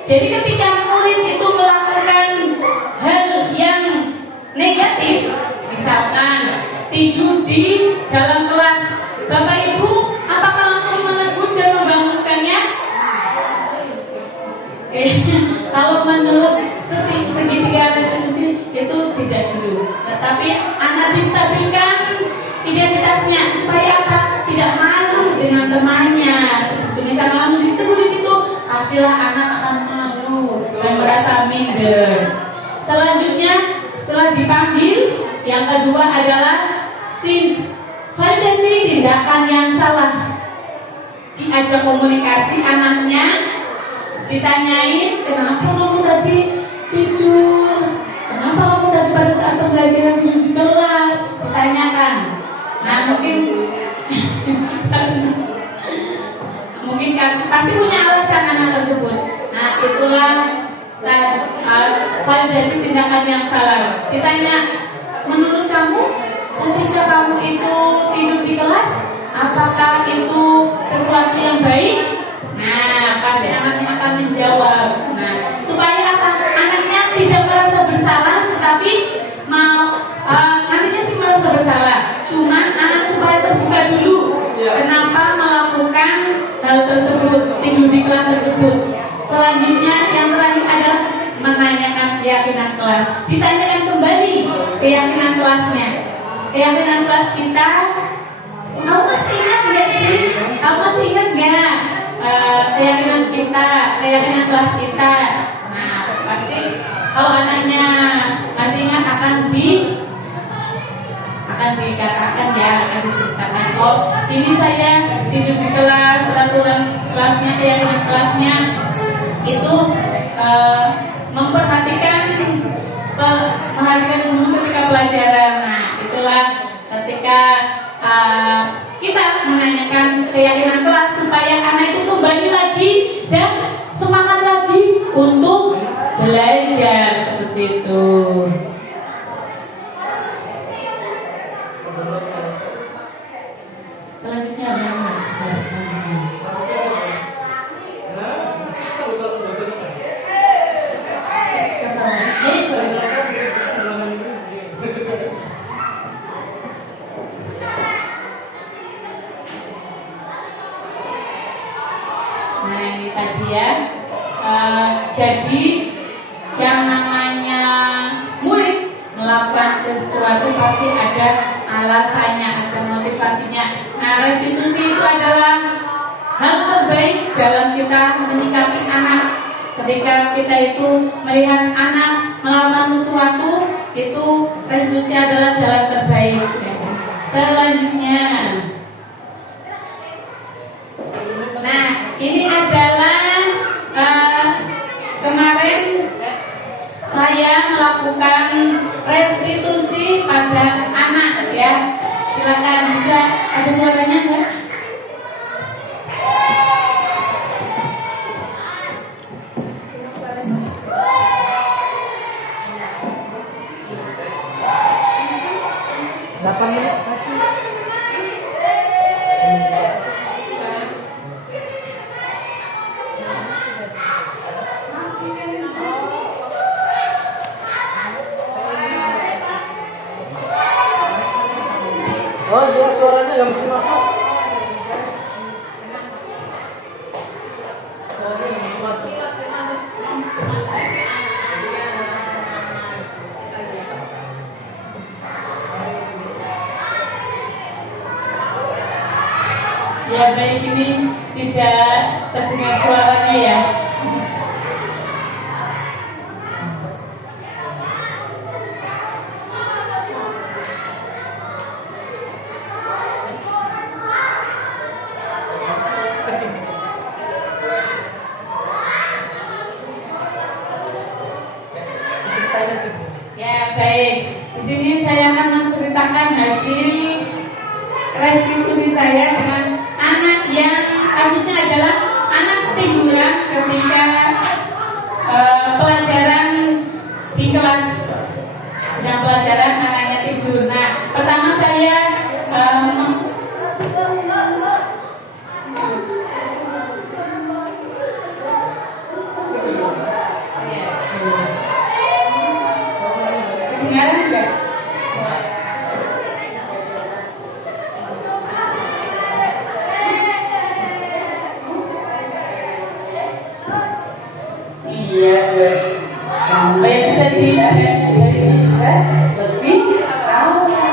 Jadi ketika murid itu melakukan hal yang negatif, misalkan tidur di dalam kelas, Bapak Ibu apakah langsung menegur dan membangunkannya? Kalau menurut segitiga restitusi itu tidak dulu, tetapi anak distabilkan identitasnya supaya apa? Tidak malu dengan temannya. Seperti misalnya langsung ditegur di situ, pastilah anak akan malu dan merasa minder. Selanjutnya setelah dipanggil, yang kedua adalah validasi tindakan yang salah. Diajak komunikasi anaknya, ditanyain kenapa kamu tadi tidur, kenapa kamu tadi pada saat pembelajaran tidur di kelas, ditanyakan. Nah mungkin kan pasti punya alasan anak tersebut. Nah itulah validasi tindakan yang salah. Ditanya, menurut kamu ketika kamu itu tidur di kelas, apakah itu sesuatu yang baik? Nah, pasti anaknya akan menjawab. Nah, supaya apa? Anaknya tidak merasa bersalah, tetapi nantinya sih merasa bersalah. Cuman anak supaya terbuka dulu. Kenapa melakukan hal tersebut, tidur di kelas tersebut? Selanjutnya yang terakhir adalah menanyakan keyakinan kelas. Ditanyakan kembali keyakinan kelasnya. Keyakinan kelas kita, kamu masih ingat nggak sih? Kamu masih ingat nggak keyakinan kita, keyakinan kelas kita? Nah, pasti kalau anaknya masih ingat akan dikatakan ya, akan diceritakan. Oh, ini saya tidur di kelas, peraturan kelasnya, keyakinan kelasnya itu memperhatikan dulu ketika pelajaran. Nah, itulah ketika kita menanyakan keyakinan kelas supaya anak itu kembali lagi dan semangat lagi untuk belajar seperti itu. Selanjutnya adalah sesuatu pasti ada alasannya, ada motivasinya. Nah, restitusi itu adalah hal terbaik dalam kita menyikapi anak. Ketika kita itu melihat anak melakukan sesuatu, itu restitusi adalah jalan terbaik. Selanjutnya, nah ini adalah kemarin saya melakukan restitusi pada anak ya. Silakan, bisa ada suaranya enggak? Oh iya, suaranya nggak mungkin masuk. Suaranya nggak mungkin masuk. Ya baik, ini tidak terdengar suaranya ya. Ya baik, di sini saya akan menceritakan hasil restitusi saya dengan anak yang kasusnya adalah anak ketiduran ketika pelajaran di kelas, sedang pelajaran anaknya tidur. Nah, pertama saya kedengaran enggak? Iya, supaya bisa lebih tahu ya,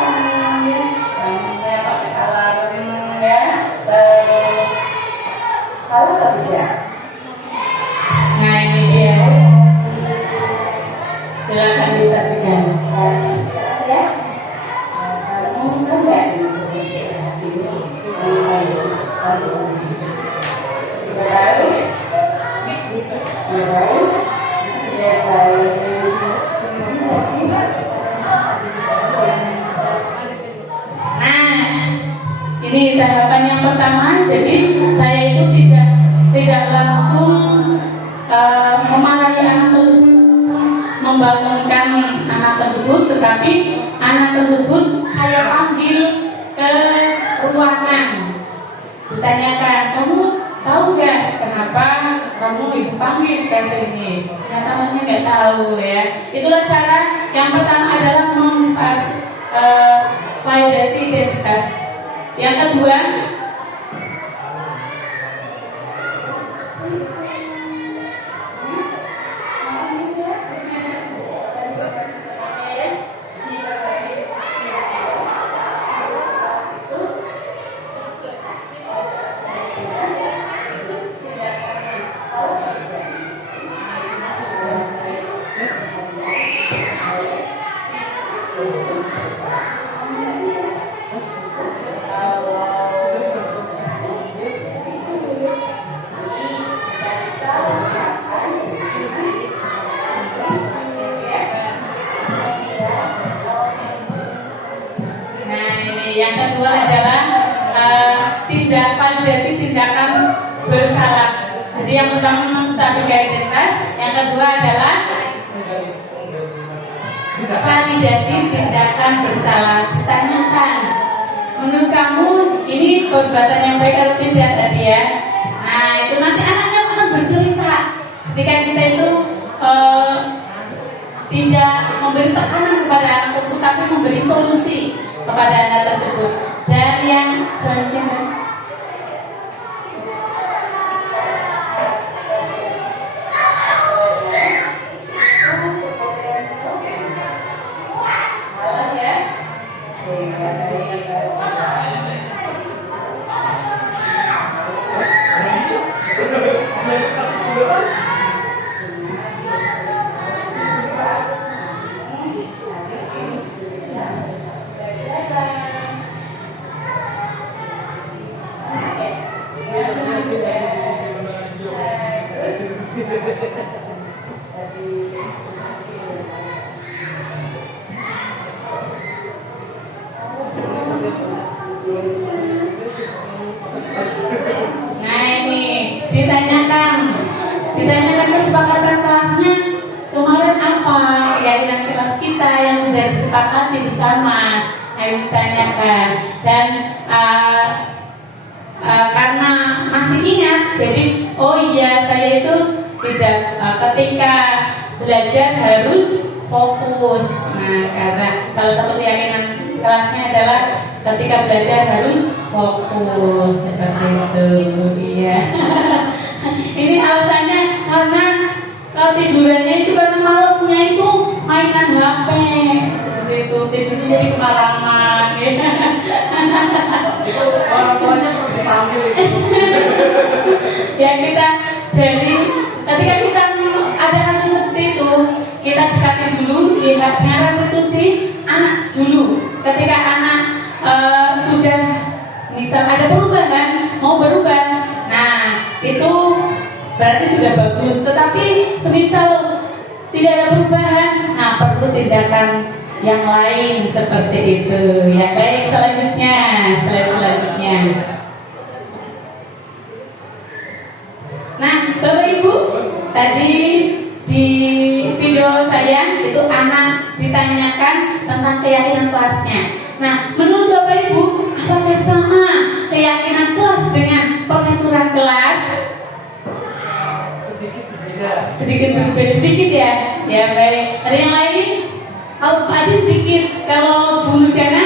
kayak pakai alarm ya, terus tahu tapi ya. Nah ini dia, silakan disaksikan ya. Kamu enggak Nah, ini tahapan yang pertama. Jadi saya itu tidak langsung memarahi anak tersebut, membangunkan anak tersebut, tetapi anak tersebut saya panggil ke ruangan. Ditanyakan, kamu tahu nggak kenapa kamu ibu panggil ke sini? Ternyata anaknya nggak tahu ya. Itulah cara yang pertama adalah validasi identitas. Yang kedua, yang kedua adalah validasi tindakan bersalah. Jadi yang pertama menstabilkan identitas, yang kedua adalah validasi tindakan bersalah. Ditanyakan, menurut kamu ini perbuatan yang baik atau tidak tadi ya? Nah itu nanti anaknya akan bercerita. Ketika kita itu tidak memberi tekanan kepada anak tersebut, tapi memberi solusi kepada anak tersebut. Dan yang selanjutnya, sudah disepakati bersama yang ditanyakan dan karena masih ingat, jadi oh iya saya itu tidak ketika belajar harus fokus. Nah, karena salah satu keyakinan kelasnya adalah ketika belajar harus fokus seperti itu. Iya. Ini alasannya karena tidurannya itu karena malamnya itu mainan HP seperti itu, tidurnya jadi kemalaman. Itu orang tuanya perlu dipanggil itu. Ya kita jadi ketika kita ada kasus seperti itu, kita dekati dulu, lihatnya restitusi anak dulu. Ketika anak sudah misal ada perubahan, mau berubah, nah itu berarti sudah bagus. Tetapi semisal tidak ada perubahan, nah perlu tindakan yang lain seperti itu. Ya baik, selanjutnya. Nah, Bapak Ibu, tadi di video saya itu anak ditanyakan tentang keyakinan kelasnya. Nah, menurut Bapak Ibu, apakah sama keyakinan kelas dengan peraturan kelas? Sedikit berbeda sedikit ya. Ya baik. Ada yang lain? Kalau Pak Adi sedikit, kalau Bu Nurjana?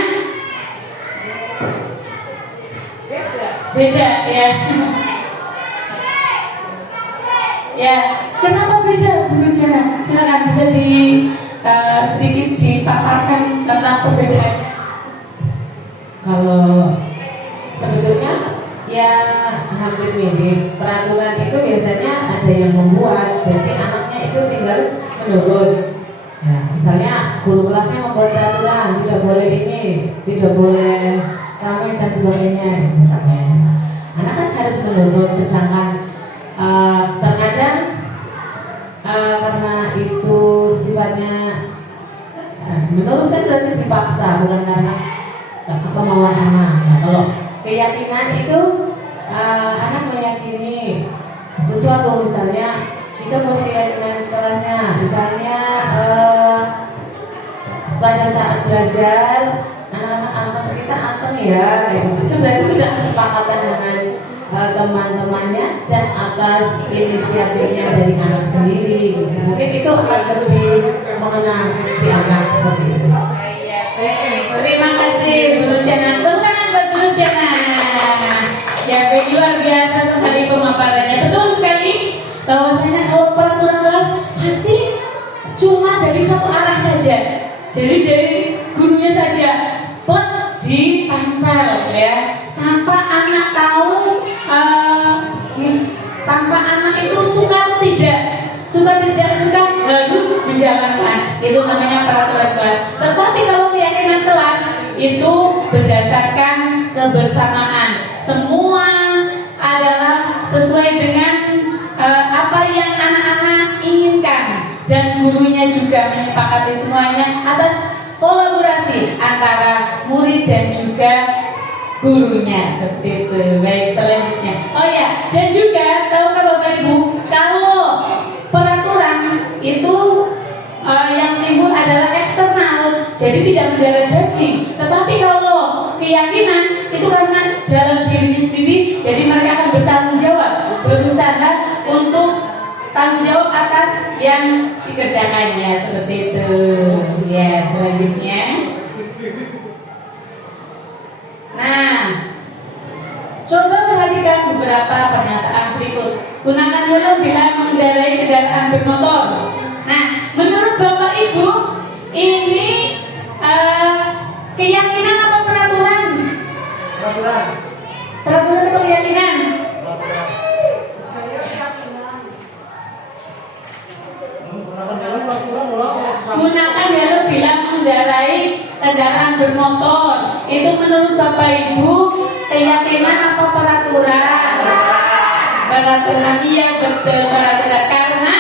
Beda ya. Ya, kenapa beda Bu Nurjana? Silakan bisa sedikit dipaparkan tentang perbedaan. Kalau sebetulnya ya hampir mirip. Peraturan itu biasanya ada yang membuat, jadi anaknya itu tinggal menurut. Ya, misalnya guru kelasnya membuat peraturan, tidak boleh ini, tidak boleh ramai dan sebagainya. Misalnya, anak kan harus menurut. Sedangkan terkadang karena itu sifatnya menurut kan berarti dipaksa, bukan karena kemauan anak. Nah, kalau keyakinan itu anak meyakini sesuatu, misalnya kita buat keyakinan kelasnya, misalnya pada saat belajar anak-anak kita anteng ya, itu berarti sudah kesepakatan dengan teman-temannya dan atas inisiatifnya dari anak sendiri. Mungkin itu akan lebih mengenal di anak seperti itu. Terima kasih Bu Nurjana. Tepuk tangan buat Bu Nurjana. Ya, baik, luar biasa sekali pemaparannya. Betul sekali bahwasanya kalau peraturan kelas pasti cuma dari satu arah saja. Jadi dari gurunya saja buat ditempel ya, tanpa anak tahu, tanpa anak itu suka atau tidak suka harus menjalankan. Itu namanya peraturan kelas. Tetapi kalau keyakinan kelas itu berdasarkan kebersamaan. Semua adalah sesuai dengan apa yang anak-anak inginkan, dan gurunya juga menyepakati semuanya atas kolaborasi antara murid dan juga gurunya, seperti itu. Baik, selanjutnya. Oh ya, dan juga tahukah Bapak Ibu, kalau peraturan itu yang timbul adalah eksternal, jadi tidak mendarah daging. Tetapi kalau keyakinan itu karena dalam dirinya sendiri, jadi mereka akan bertanggung jawab, berusaha untuk tanggung jawab atas yang dikerjakannya, seperti itu. Ya, selanjutnya. Nah, coba perhatikan beberapa pernyataan berikut. Gunakan helm bila mengendarai kendaraan bermotor. Nah, menurut Bapak Ibu, ini keyakinan apa peraturan? Peraturan. Peraturan atau keyakinan? Gunakan helm bila mengendarai kendaraan bermotor. Itu menurut Bapak Ibu keyakinan apa peraturan? Peraturan, iya betul, peraturan. Karena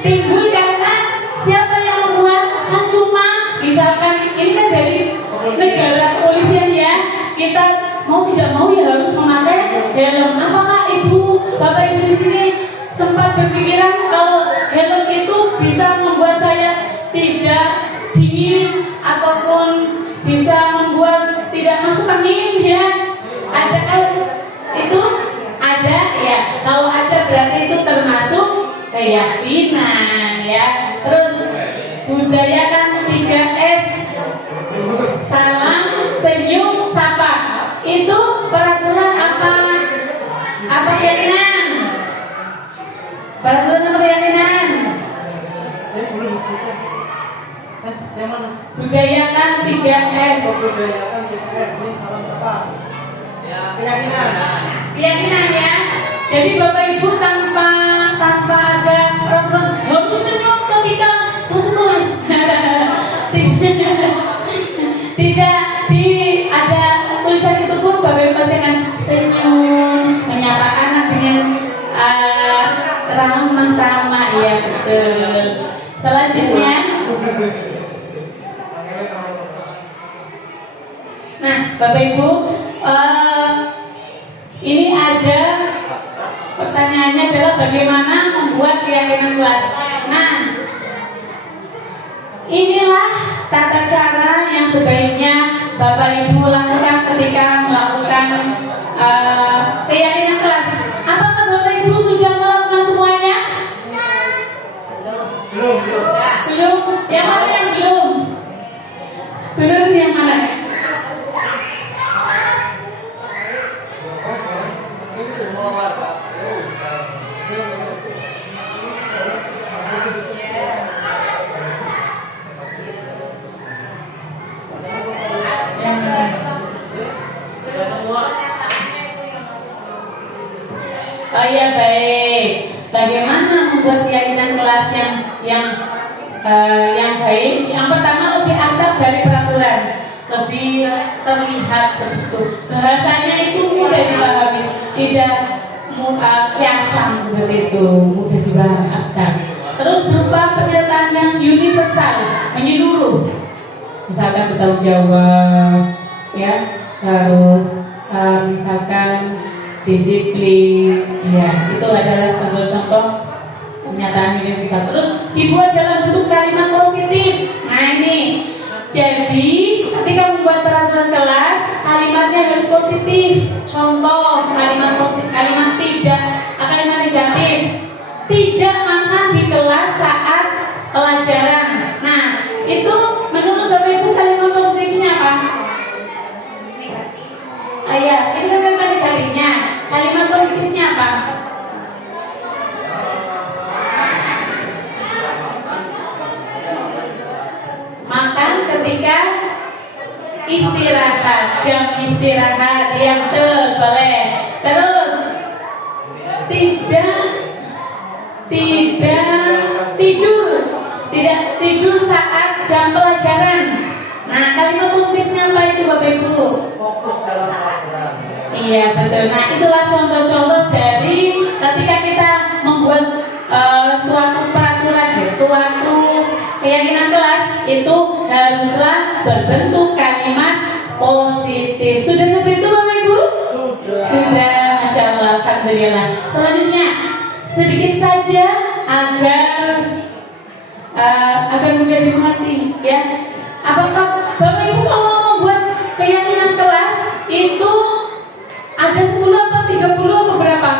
timbul karena siapa yang membuat, kan cuma misalkan ini kan dari negara kepolisian ya, kita mau tidak mau ya harus memakai helm. Apakah Bapak Ibu di sini sempat berpikiran kalau helm itu bisa membuat saya tidak dingin ataupun bisa membuat tidak masuk angin ya. Ada itu ada ya. Kalau ada berarti itu termasuk keyakinan ya. Terus budayakan 3S, salam, senyum, sapa. Itu peraturan apa? Apa keyakinan? Peraturan apa keyakinan? Belum bisa. Yang mana? Budayakan 3S. Budayakan 3S, salam sapa. Ya, keyakinan. Keyakinan ya. Jadi Bapak Ibu tanpa ada program harus senyum ketika masuk kelas. Tidak ada tulisan itu pun Bapak Ibu pasti akan senyum menyapa anak dengan ramah-ramah ya betul. Selanjutnya, nah Bapak Ibu ini ada pertanyaannya adalah bagaimana membuat keyakinan kelas. Nah, inilah tata cara yang sebaiknya Bapak Ibu lakukan ketika melakukan keyakinan kelas. Apakah Bapak Ibu sudah melakukan semuanya? Belum. Belum. Yang mana yang belum? Belum yang mana? Ini semua warga. Yang mana? Sudah semua. Oh iya baik. Bagaimana membuat keyakinan kelas yang baik? Yang pertama lebih akrab dari peraturan, lebih terlihat seperti itu. Bahasanya itu mudah dipahami, tidak kiasan seperti itu, mudah dipahami abstrak. Terus berupa pernyataan yang universal, menyeluruh. Misalkan bertanggung jawab, ya harus misalkan disiplin, ya itu adalah contoh-contoh pernyataan universal. Terus dibuat dalam bentuk kalimat positif. Nah ini, jadi ketika membuat peraturan kelas, kalimatnya harus positif. Contoh kalimat positif, kalimat negatif. Tidak makan di kelas saat pelajaran. Nah itu menurut Bapak Ibu kalimat positifnya apa? Ya, itu kan kalimatnya. Kalimat positifnya apa? Makan ketika istirahat, jam istirahat yang boleh. Terus tidak tidur saat jam pelajaran. Nah, kalimat positifnya apa itu Bapak Ibu? Fokus dalam pelajaran. Iya betul. Nah itulah contoh-contoh dari ketika kita membuat suatu peraturan, suatu keyakinan kelas itu haruslah berbentuk kalimat positif. Sudah seperti itu Bapak Ibu? Sudah. Masya Allah, alhamdulillah. Selanjutnya sedikit saja agar mudah dimengerti, ya. Apakah Bapak Ibu kalau membuat keyakinan kelas itu ada 10 apa 30 apa berapa?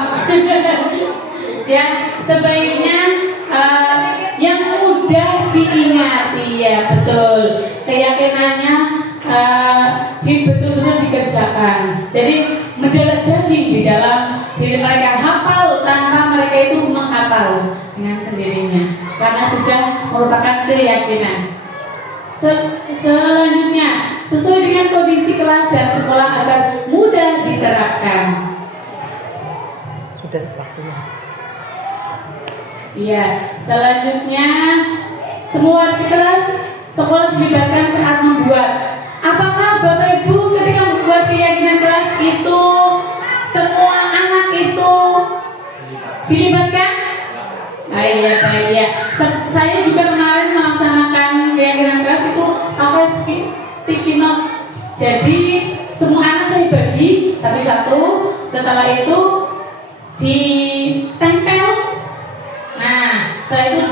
Ya, sebaiknya yang mudah diingati ya betul. Keyakinannya betul-betul dikerjakan. Jadi mendalam di dalam diri mereka, hafal tanpa mereka itu menghafal dengan sendirinya karena sudah merupakan keyakinan. Selanjutnya, sesuai dengan kondisi kelas dan sekolah agar mudah diterapkan. Sudah waktunya. Iya, selanjutnya semua di kelas sekolah dilibatkan saat membuat. Apakah Bapak Ibu ketika membuat keyakinan kelas itu semua anak itu dilibatkan? Iya. Saya juga kemarin melaksanakan keyakinan kelas itu pakai sticky note. Jadi semua anak saya bagi satu-satu. Setelah itu ditempel. Nah, setelah itu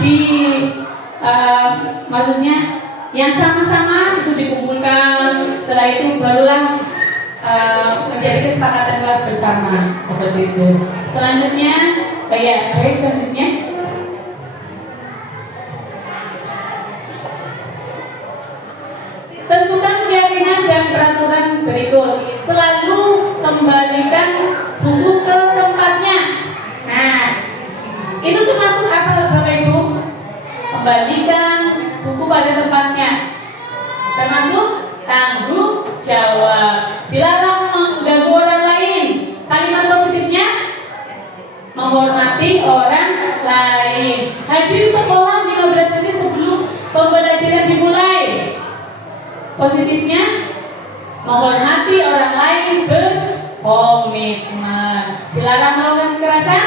maksudnya yang sama-sama itu dikumpulkan. Setelah itu barulah menjadi kesepakatan kelas bersama seperti itu. Selanjutnya, baik selanjutnya. Tentukan keyakinan dan peraturan berikut. Selalu kembalikan buku ke tempatnya. Nah, itu termasuk apa Bapak Ibu? Kembalikan buku pada tempatnya. Termasuk tanggung jawab. Dilarang mengganggu orang lain. Kalimat positifnya menghormati orang lain. Hadir sekolah 15 menit sebelum pembelajaran dimulai. Positifnya menghormati orang lain, berkomitmen. Dilarang melakukan kekerasan,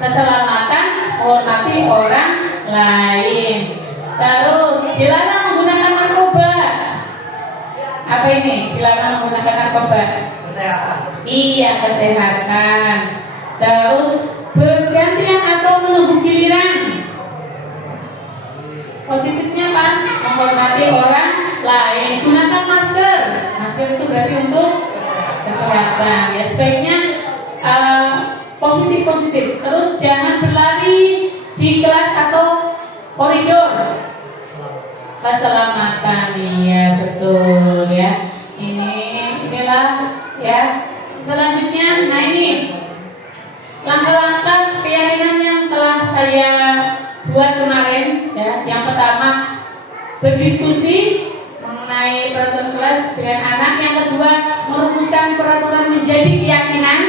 keselamatan, menghormati orang lain. Terus dilarang menggunakan narkoba. Apa ini? Dilarang menggunakan narkoba. Kesehatan. Iya, kesehatan. Terus bergantian atau menunggu giliran. Positifnya apa? Menghormati orang lain. Gunakan masker. Masker itu berarti untuk kesehatan. Ya, sebaiknya positif. Terus jangan berlari di kelas atau koridor. Keselamatan, iya betul ya. Inilah ya. Selanjutnya, nah ini langkah-langkah keyakinan yang telah saya buat kemarin ya. Yang pertama, berdiskusi mengenai peraturan kelas dengan anak. Yang kedua, merumuskan peraturan menjadi keyakinan.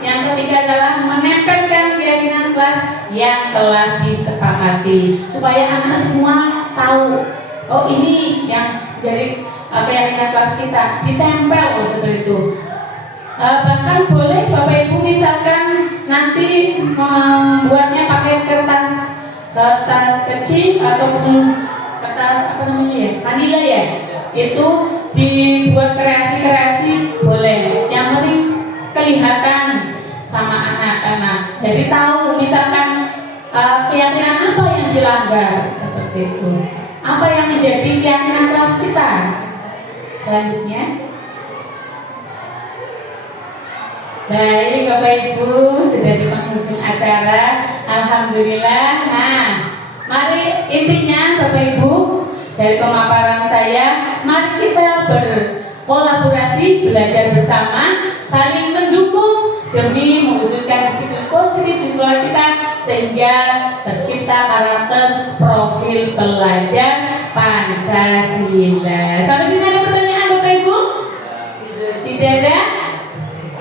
Yang ketiga adalah menempelkan keyakinan kelas yang telah disepakati supaya anak semua tahu, oh ini yang jadi keyakinan kelas kita, ditempel seperti itu. Bahkan boleh Bapak Ibu misalkan nanti membuatnya pakai kertas kecil ataupun kertas apa namanya ya, manila ya, itu dibuat kreasi boleh. Yang penting kelihatan sama anak-anak, jadi tahu misalkan keyakinan apa yang dilanggar seperti itu, apa yang menjadi keyakinan kelas kita. Selanjutnya, baik Bapak Ibu, sudah di penghujung acara, alhamdulillah. Nah, mari intinya Bapak Ibu dari pemaparan saya, mari kita berkolaborasi, belajar bersama, saling mendukung demi mewujudkan disiplin positif di sekolah kita sehingga tercipta karakter profil pelajar Pancasila. Sampai sini ada pertanyaan Bapak Ibu? Tidak ada?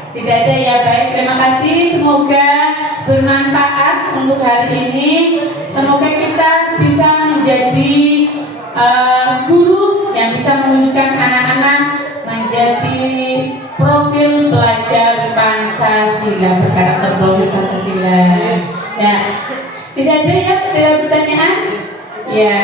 Tidak ada ya, baik, terima kasih. Semoga bermanfaat untuk hari ini. Semoga kita bisa menjadi guru yang bisa mewujudkan anak-anak menjadi profil pelajar Pancasila, berkarakter profil Pancasila. Ya, tidak ada ya, tidak pertanyaan. Ya,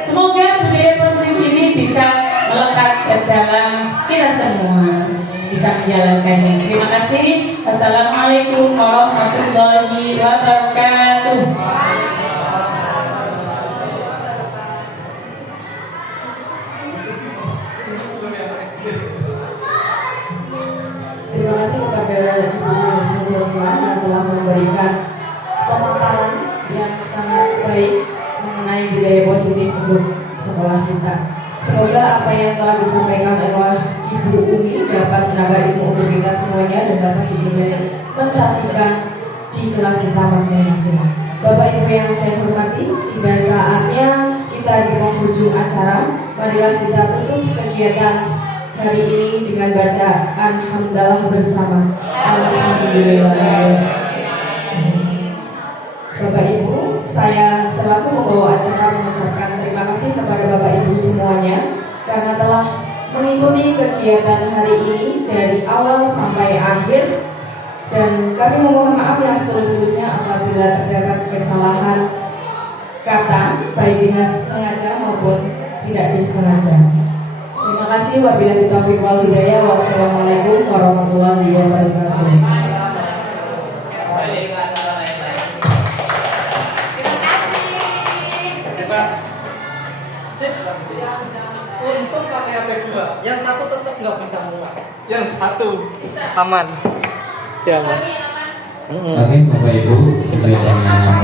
semoga budaya positif ini bisa melekat ke dalam kita semua, bisa menjalankannya. Terima kasih. Assalamualaikum warahmatullahi wabarakatuh. Terima kasih kepada Ibu Sumberwan yang telah memberikan pemaparan yang sangat baik mengenai budaya positif untuk sekolah kita. Semoga apa yang telah disampaikan oleh Ibu Umi dapat menambah ilmu untuk kita semuanya dan dapat diimplementasikan di kelas kita masing-masing. Bapak Ibu yang saya hormati, tiba saatnya kita di penghujung acara. Marilah kita tutup kegiatan hari ini dengan bacaan hamdalah bersama. Alhamdulillah. Bapak Ibu, saya selaku pembawa acara mengucapkan terima kasih kepada Bapak Ibu semuanya karena telah mengikuti kegiatan hari ini dari awal sampai akhir, dan kami memohon maaf yang setulus-tulusnya apabila terdapat kesalahan kata baik disengaja maupun tidak disengaja. Terima kasih. Wabillahi taufiq wal hidayah. Wassalamualaikum warahmatullahi wabarakatuh. Sip. Untuk pakai HP 2, yang satu tetap nggak bisa muat. Yang satu aman. Ya aman. Oke, Bapak Ibu, sesuai dengan nama